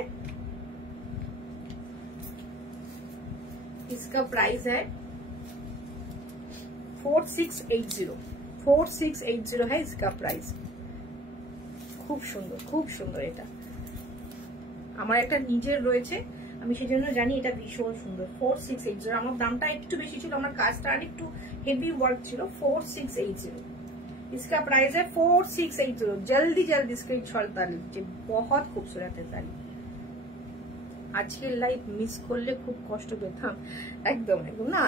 4680 है इसका प्राइस। খুব সুন্দর, খুব সুন্দর। এটা আমার একটা নিজের রয়েছে, আমি সেজন্য জানি এটা ভীষণ সুন্দর। 4680, আমার দামটা একটু বেশি ছিল, আমার কাজটা আর একটু হেভি ওয়ার্ক ছিল। 4680 इसका प्राइस है 4680। जल्दी स्क्रीनशॉट डाल लीजिए, बहुत खूबसूरत है साड़ी। আজকের লাইভ মিস করলে খুব কষ্ট পেতাম। একদম একদম না,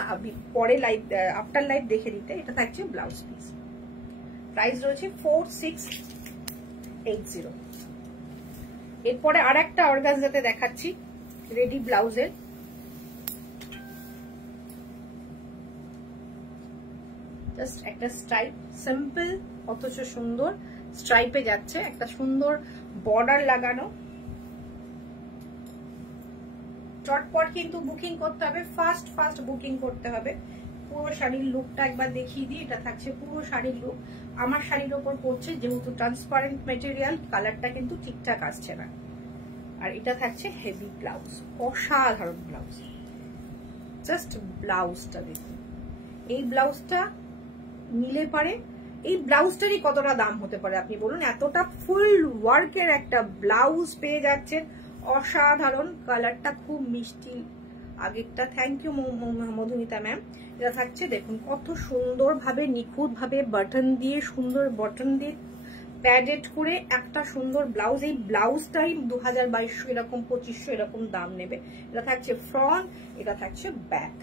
পরে লাইভ আফটার লাইভ দেখে দিতে। এটা থাকছে ব্লাউজ পিস, প্রাইস রয়েছে 4680। এরপরে আর একটা অর্গানজাতে দেখাচ্ছি রেডি ব্লাউজের। জাস্ট একটা স্ট্রাইপ, সিম্পল অথচ সুন্দর স্ট্রাইপে যাচ্ছে, একটা সুন্দর বর্ডার লাগানো। চটপট কিন্তু বুকিং করতে হবে, ফাস্ট বুকিং করতে হবে। পুরো শাড়ির লুকটা একবার দেখিয়ে দিই। এটা থাকছে পুরো শাড়ির লুক। আমার শাড়ির ওপর পড়ছে, যেহেতু ট্রান্সপারেন্ট মেটেরিয়াল, কালারটা কিন্তু ঠিকঠাক আসছে না। আর এটা থাকছে হেভি ব্লাউজ, অসাধারণ ব্লাউজ। জাস্ট ব্লাউজটা দেখুন, এই ব্লাউজটা নিলে পারে, এই ব্লাউজটারই কতটা দাম হতে পারে আপনি বলুন? এতটা ফুল ওয়ার্কের একটা ব্লাউজ পেয়ে যাচ্ছেন, অসাধারণ। কালারটা খুব মিষ্টি আগেরটা। Thank you Madhumita ma'am. এটা থাকছে দেখুন কত সুন্দর ভাবে, নিখুঁত ভাবে বাটন দিয়ে, সুন্দর বাটন দিয়ে প্যাডেড করে একটা সুন্দর ব্লাউজ। এই ব্লাউজটাই 2200 এরকম 2500 এরকম দাম নেবে। এটা থাকছে ফ্রন্ট, এটা থাকছে ব্যাক।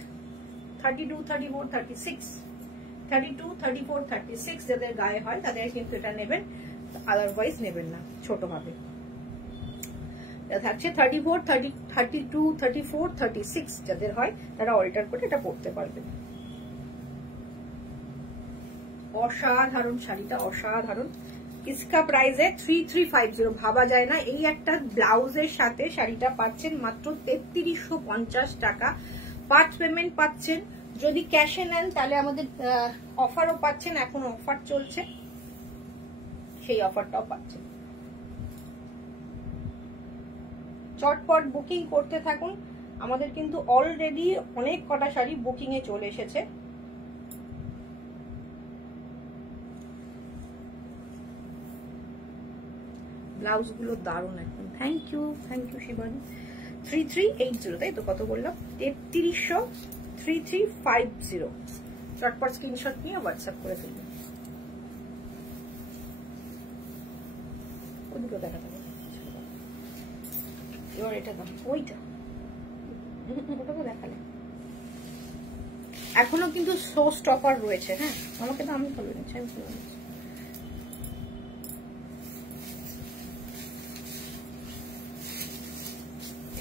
32, 34, 36, 32, 34, 36 যাদের গায়ে হয় তাদের কিন্তু এটা নেবেন, আদারওয়াইজ নেবেন না, ছোট হবে। এটা থাকছে 34, 32, 34, 36 যাদের হয় তারা অল্টার করে এটা পরতে পারবেন। অসাধারণ শাড়িটা, অসাধারণ। इसका प्राइस है 3350। ভাবা যায় না এই একটা ব্লাউজের সাথে শাড়িটা পাচ্ছেন মাত্র 3350 টাকা। পার্ট পেমেন্ট পাচ্ছেন, যদি ক্যাশে নেন তাহলে আমাদের অফারও পাচ্ছেন, এখন অফার চলছে, সেই অফারটাও পাচ্ছেন। চটপট বুকিং করতে থাকুন। আমাদের কিন্তু অলরেডি অনেক কটা শাড়ি বুকিং এ চলে এসেছে। ব্লাউজ গুলো দারুণ একদম। Thank you Shivani. 3380, তাই তো? কত বললাম? 3300, 3350। চটপট স্ক্রিনশট নিয়ে হোয়াটসঅ্যাপ করে ফেলবেন। ওদিকে দেখা যাবে। এবার এটা দাম, ওইটা ওটাকে দেখালে। এখনো কিন্তু শো স্টপার রয়েছে। হ্যাঁ, আমাকে তো আমি খুলে নিচ্ছি, আমি খুলে নিচ্ছি।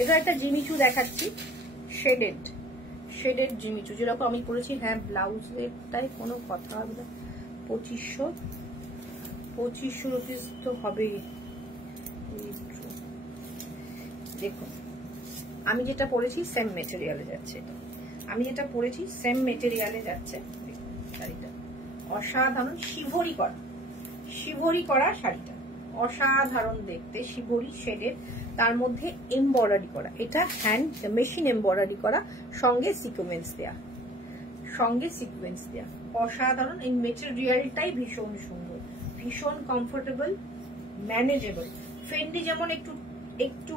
এটা একটা জিমিচু দেখাচ্ছি, শেডেড জিমিচু, যেরকম আমি করেছি। হ্যাঁ, ব্লাউজেরটাই কোনো কথা হবে না। 2500 রুপিস তো হবেই। দেখুন আমি যেটা পরেছি সেম মেটেরিয়ালে যাচ্ছে, আমি যেটা পরেছি সেম মেটেরিয়ালে যাচ্ছে। শাড়িটা অসাধারণ, শিভরি করা শাড়িটা অসাধারণ দেখতে, শিভরি শেডের, তার মধ্যে এমব্রয়ডারি করা। এটা হ্যান্ড মেশিন এমব্রয়ডারি করা, সঙ্গে সিকোয়েন্স দেয়া, অসাধারণ। এই মেটেরিয়ালটাই ভীষণ সুন্দর, ভীষণ কমফোর্টেবল, ম্যানেজেবল। ফেন্ডি যেমন একটু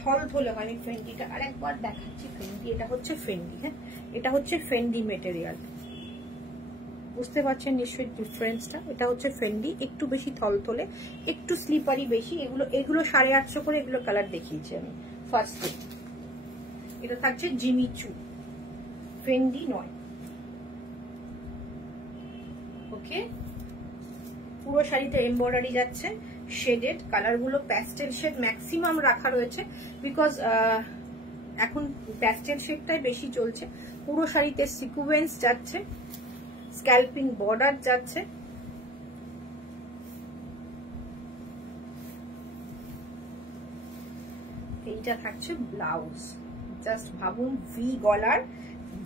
থলথলে হয়, ফেন্ডিটা আর একবার দেখাচ্ছি। ফেন্ডি, এটা হচ্ছে ফেন্ডি। হ্যাঁ, এটা হচ্ছে ফেন্ডি মেটেরিয়াল, বুঝতে পারছেন নিশ্চয়ই ডিফারেন্সটা। এটা হচ্ছে ফেন্ডি, একটু বেশি থলথলে, একটু স্লিপারি বেশি। এগুলো 850 করে, এগুলো কালার দেখিয়েছি আমি ফার্স্টে। এটা থাকছে জিমিচু, ফেন্ডি নয়। ওকে, পুরো শাড়িতে এমব্রয়ডারি যাচ্ছে, শেডেড। কালারগুলো প্যাস্টেল শেড ম্যাক্সিমাম রাখা রয়েছে, বিকজ এখন প্যাস্টেল শেডটাই বেশি চলছে। পুরো শাড়িতে সিকোয়েন্স যাচ্ছে, স্ক্যাল্পিং বর্ডার যাচ্ছে। এইটা থাকছে ব্লাউজ। জাস্ট ভাবুন, ভি গলার,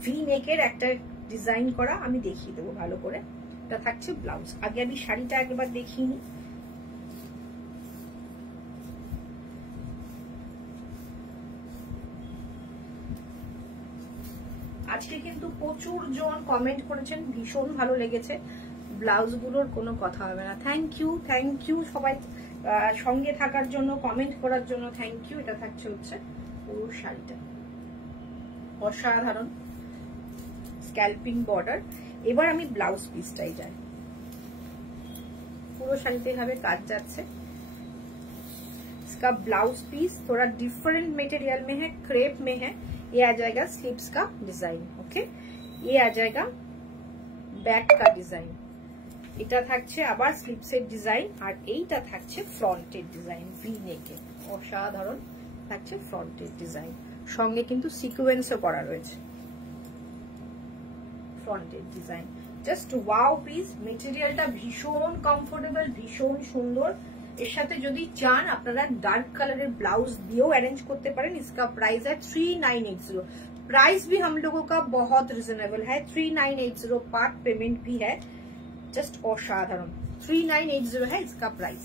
ভি নেকের একটা ডিজাইন করা, আমি দেখিয়ে দেবো ভালো করে। এটা থাকছে ব্লাউজ। আগে আমি শাড়িটা একবার দেখিয়ে নিই। আজকে কিন্তু প্রচুর জন কমেন্ট করেছেন, ভীষণ ভালো লেগেছে। ব্লাউজগুলোর কোনো কথা হবে না। থ্যাংক ইউ সবাই সঙ্গে থাকার জন্য, কমেন্ট করার জন্য থ্যাংক ইউ। এটা থাকছে হচ্ছে পুরো শাড়িটা, অসাধারণ স্ক্যাল্পিং বর্ডার। এবার আমি ব্লাউজ পিসটাই যাই। পুরো শাড়িতে এভাবে কাজ যাচ্ছে, इसका ब्लाउज पीस थोड़ा डिफरेंट मटेरियल में है, क्रेप में है। ये आ जाएगा स्लीव्स का डिजाइन। ओके, ये आ जाएगा ব্যাক का ডিজাইন। এটা থাকছে আবার স্লিভসের ডিজাইন, আর এইটা থাকছে ফ্রন্টের ডিজাইন ভি নেকে। অসাধারণ থাকছে ফ্রন্টের ডিজাইন, সঙ্গে কিন্তু সিকোয়েন্সও করা রয়েছে। ফ্রন্টের ডিজাইন জাস্ট ওয়াও পিস। মেটেরিয়ালটা ভীষণ কমফোর্টেবল, ভীষণ সুন্দর। এর সাথে যদি চান আপনারা ডার্ক কালারের ব্লাউজ দিয়েও অ্যারেঞ্জ করতে পারেন। इसका प्राइस है 3980। प्राइस भी हम लोगों का बहुत रिजनेबल है, 3980 पार्ट पेमेंट भी है। जस्ट असाधारण 3980 है इसका प्राइस।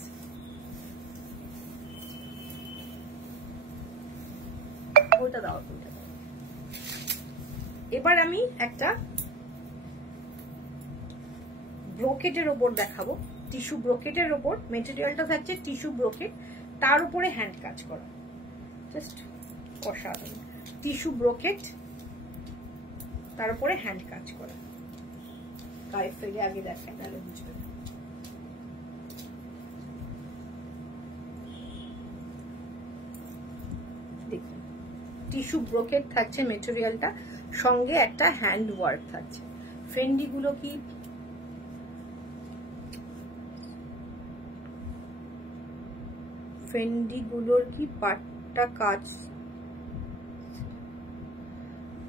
ওটা দাও, ওটা দাও। এবার আমি একটা ব্রোকেটের উপর দেখাবো, টিস্যু ব্রোকেটের উপর। মেটেরিয়ালটা থাকছে টিস্যু ব্রোকেট, তার উপরে হ্যান্ড কাজ করা, জাস্ট অসাধারণ। টিস্যু ব্রোকেট তার উপরে হ্যান্ড কাজ করা। গায়ে ফেলে আগে দেখেন, তাহলে বুঝবেন। দেখুন টিস্যু ব্রোকেট থাকছে মেটেরিয়ালটা, সঙ্গে একটা হ্যান্ড ওয়ার্ক থাকছে। ফেন্ডি গুলো কি ফেন্ডি গুলোর কি পাটটা কাজ,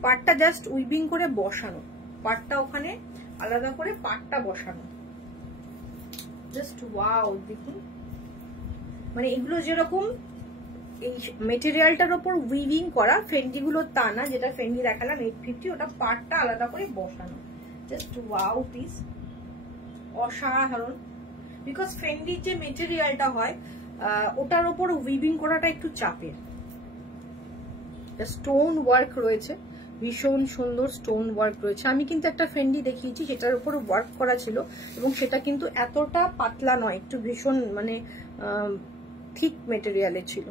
পাটটা জাস্ট উইভিং করে বসানো, পাটটা ওখানে আলাদা করে পাটটা বসানো। জাস্ট ওয়াও, দেখুন মানে এগুলো যেরকম এই মেটেরিয়ালটার উপর উইভিং করা, ফেন্ডি গুলো তা না। যেটা ফেন্ডি দেখালাম 850, ওটা পাটটা আলাদা করে বসানো। জাস্ট ওয়াও পিস, অসাধারণ। বিকজ ফেন্ডির যে মেটেরিয়ালটা হয় ওটার উপর উইভিং করাটা একটু চাপের। স্টোন ওয়ার্ক রয়েছে, ভীষণ সুন্দর স্টোন ওয়ার্ক রয়েছে। আমি কিন্তু একটা ফেন্ডি দেখিয়েছি সেটার উপর ওয়ার্ক করা ছিল, এবং সেটা কিন্তু এতটা পাতলা নয়, একটু ভীষণ মানে থিক মেটেরিয়ালে ছিল।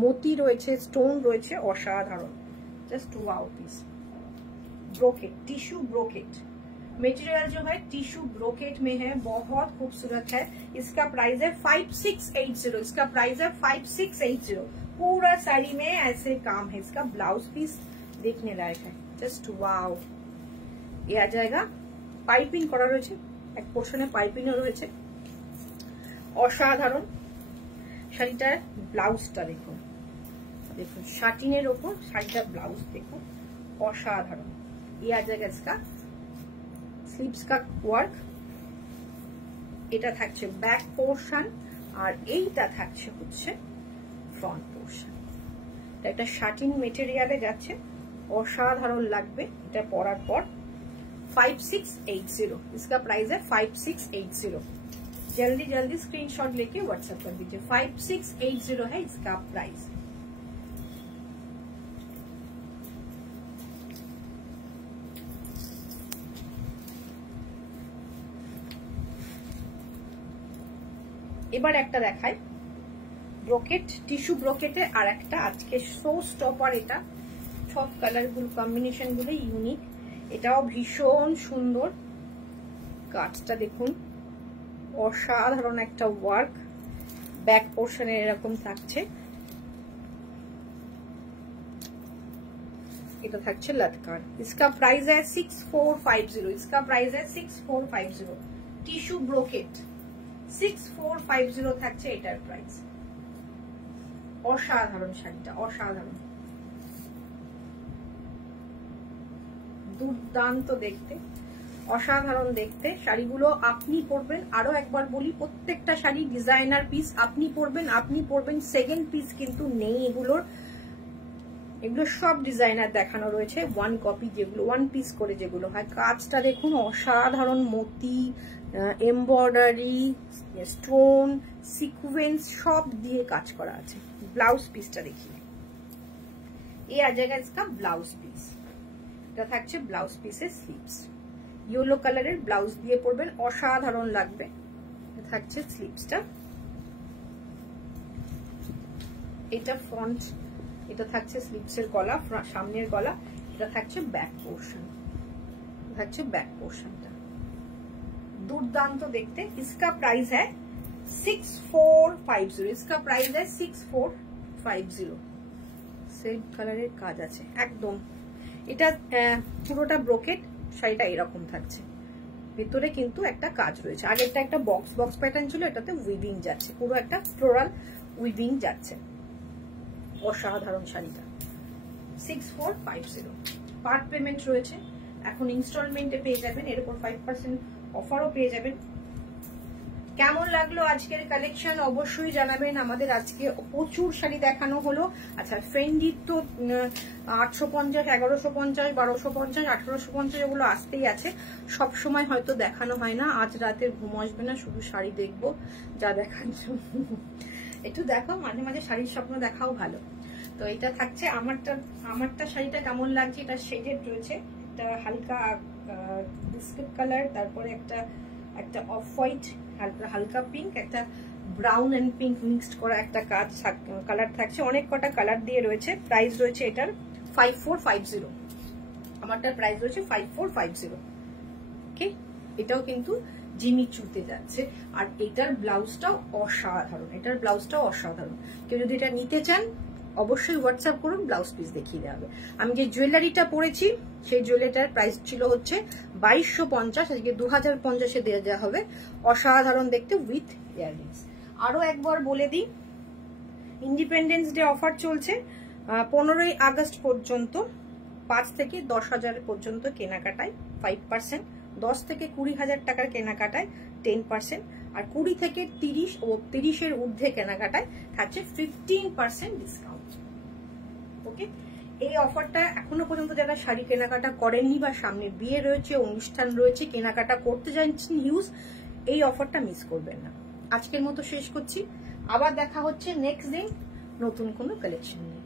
मोती রয়েছে, স্টোন রয়েছে, অসাধারণ। Just wow piece. Brocade, tissue brocade material जो है टिश्यू ब्रोकेट में है, बहुत खूबसूरत है। इसका प्राइस है 5680। इसका प्राइस है 5680। पूरा साड़ी में ऐसे काम है। इसका ब्लाउज पीस देखने लायक है। Just wow. ये आ जाएगा पाइपिंग करा रয়েছে, এক পোর্শনে পাইপিংও রয়েছে, অসাধারণ। শাড়িটার ব্লাউজটা দেখুন, দেখুন শাটিনের ওপর শাড়িটার ব্লাউজ দেখুন, অসাধারণ। ये आ जाएगा इसका स्लीव्स का वर्क। এটা থাকছে ব্যাক পোর্শন, আর এইটা থাকছে হচ্ছে ফ্রন্ট পোর্শন। এটা শাটিন মেটেরিয়ালে যাচ্ছে, অসাধারণ লাগবে এটা পরার পর। 5680। इसका प्राइस है 5680। जल्दी जल्दी स्क्रीनशॉट लेके व्हाट्सएप कर दीजिए। 5680 है इसका प्राइस। এবার একটা দেখাই ব্রোকেট, টিস্যু ব্রোকেটে আর একটা আজকে শো স্টপার। এটা সব কালার গুলো কম্বিনেশন গুলো ইউনিক, এটাও ভীষণ সুন্দর। কাজটা দেখুন, অসাধারণ একটা ওয়ার্ক। ব্যাক পোর্শনে এরকম থাকছে, এটা থাকছে লটকান। इसका प्राइस है 6450। इसका प्राइस है 6450। টিস্যু ব্রোকেট 6450 থাকছে এটার প্রাইস। অসাধারণ শাড়িটা, অসাধারণ, দুর্দান্ত দেখতে, অসাধারণ দেখতে। শাড়িগুলো আপনি পরবেন, আরো একবার বলি প্রত্যেকটা শাড়ি ডিজাইনার পিস। আপনি পরবেন, সেকেন্ড পিস কিন্তু নেই এগুলোর। এগুলো সব ডিজাইনার দেখানো রয়েছে, ওয়ান কপি যেগুলো, ওয়ান পিস করে যেগুলো হয়। কাজটা দেখুন, অসাধারণ মোতি, এমব্রয়ডারি, স্টোন, সিকোয়েন্স সব দিয়ে কাজ করা আছে। ব্লাউজ পিসটা দেখিয়ে, এ आ जाएगा इसका ব্লাউজ পিস। এটা থাকছে ব্লাউজ পিসের স্লিভস, ইয়েলো কালারের ব্লাউজ দিয়ে পরবেন, অসাধারণ লাগবে। এটা থাকছে স্লিভসটা, এটা ফ্রন্ট, এটা থাকছে স্লিভসের গলা, সামনের গলা। এটা থাকছে ব্যাক পোর্শন, থাকছে ব্যাক পোর্শনটা, দুর্দান্ত দেখতে। इसका प्राइस है 6450, इसका प्राइस है 6450। সেম কালারের কাজ আছে একদম। এটা পুরোটা ব্রোকেট, শাড়িটা এরকম থাকছে, ভেতরে কিন্তু একটা কাজ রয়েছে। আর এটা একটা বক্স বক্স প্যাটার্ন ছিল, এটাতে উইভিং যাচ্ছে, পুরো একটা ফ্লোরাল উইভিং যাচ্ছে। অসাধারণ শাড়িটা 6450। পার্ট পেমেন্ট রয়েছে, এখন ইনস্টলমেন্টে পেয়ে যাবেন, এর উপর 5% অফারও পেয়ে যাবেন। কেমন লাগলো আজকের কালেকশন অবশ্যই জানাবেন। আমাদের আজকে প্রচুর শাড়ি দেখানো হলো। আচ্ছা, ফেন্ডির তো 850, 1150, 1250, 1850 এগুলো আসতেই আছে, সব সময় হয়তো দেখানো হয় না। আজ রাতে ঘুম আসবে না, শুধু শাড়ি দেখবো, যা দেখাচ্ছ একটু দেখো, মাঝে মাঝে শাড়ির স্বপ্ন দেখাও ভালো। তো এটা থাকছে আমারটা শাড়িটা কেমন লাগছে, এটা শেডেড রয়েছে, একটা হালকা বিস্কিট কালার, তারপরে একটা অফ হোয়াইট, হালকা পিঙ্ক, একটা ব্রাউন এন্ড পিঙ্ক মিক্সড করা একটা কালার থাকছে। অনেক কটা কালার দিয়ে রয়েছে। প্রাইস রয়েছে এটার 5450, আমারটার প্রাইস রয়েছে 5450। ওকে, এটাও কিন্তু জিমি চুতে যাচ্ছে। আর এটার ব্লাউজটাও অসাধারণ, কেউ যদি এটা নিতে চান অবশ্যই হোয়াটসঅ্যাপ করুন, ব্লাউজ পিস দেখিয়ে দেওয়া হবে। আমি যে জুয়েলারিটা পরেছি সেই জুয়েলারিটার প্রাইস ছিল হচ্ছে 2250, আজকে 2050-এ দিয়ে দেওয়া হবে। অসাধারণ দেখতে উইথ ইয়াররিংস। আরো একবার বলে দিই, ইন্ডিপেন্ডেন্স ডে অফার চলছে 15ই আগস্ট পর্যন্ত। 5 থেকে 10,000 পর্যন্ত কেনাকাটায় 5%, 10 থেকে 20,000 টাকার কেনাকাটায় 10%, আর 20 থেকে 30 ও 30-এর ঊর্ধ্বে কেনাকাটায় থাকছে 15% ডিসকাউন্ট। ওকে, এই অফারটা এখনো পর্যন্ত যারা শাড়ি কেনাকাটা করেননি বা সামনে বিয়ে রয়েছে, অনুষ্ঠান রয়েছে, কেনাকাটা করতে যাচ্ছেন হিউজ, এই অফারটা মিস করবেন না। আজকের মতো শেষ করছি, আবার দেখা হচ্ছে নেক্সট দিন নতুন কোনো কালেকশন নিয়ে।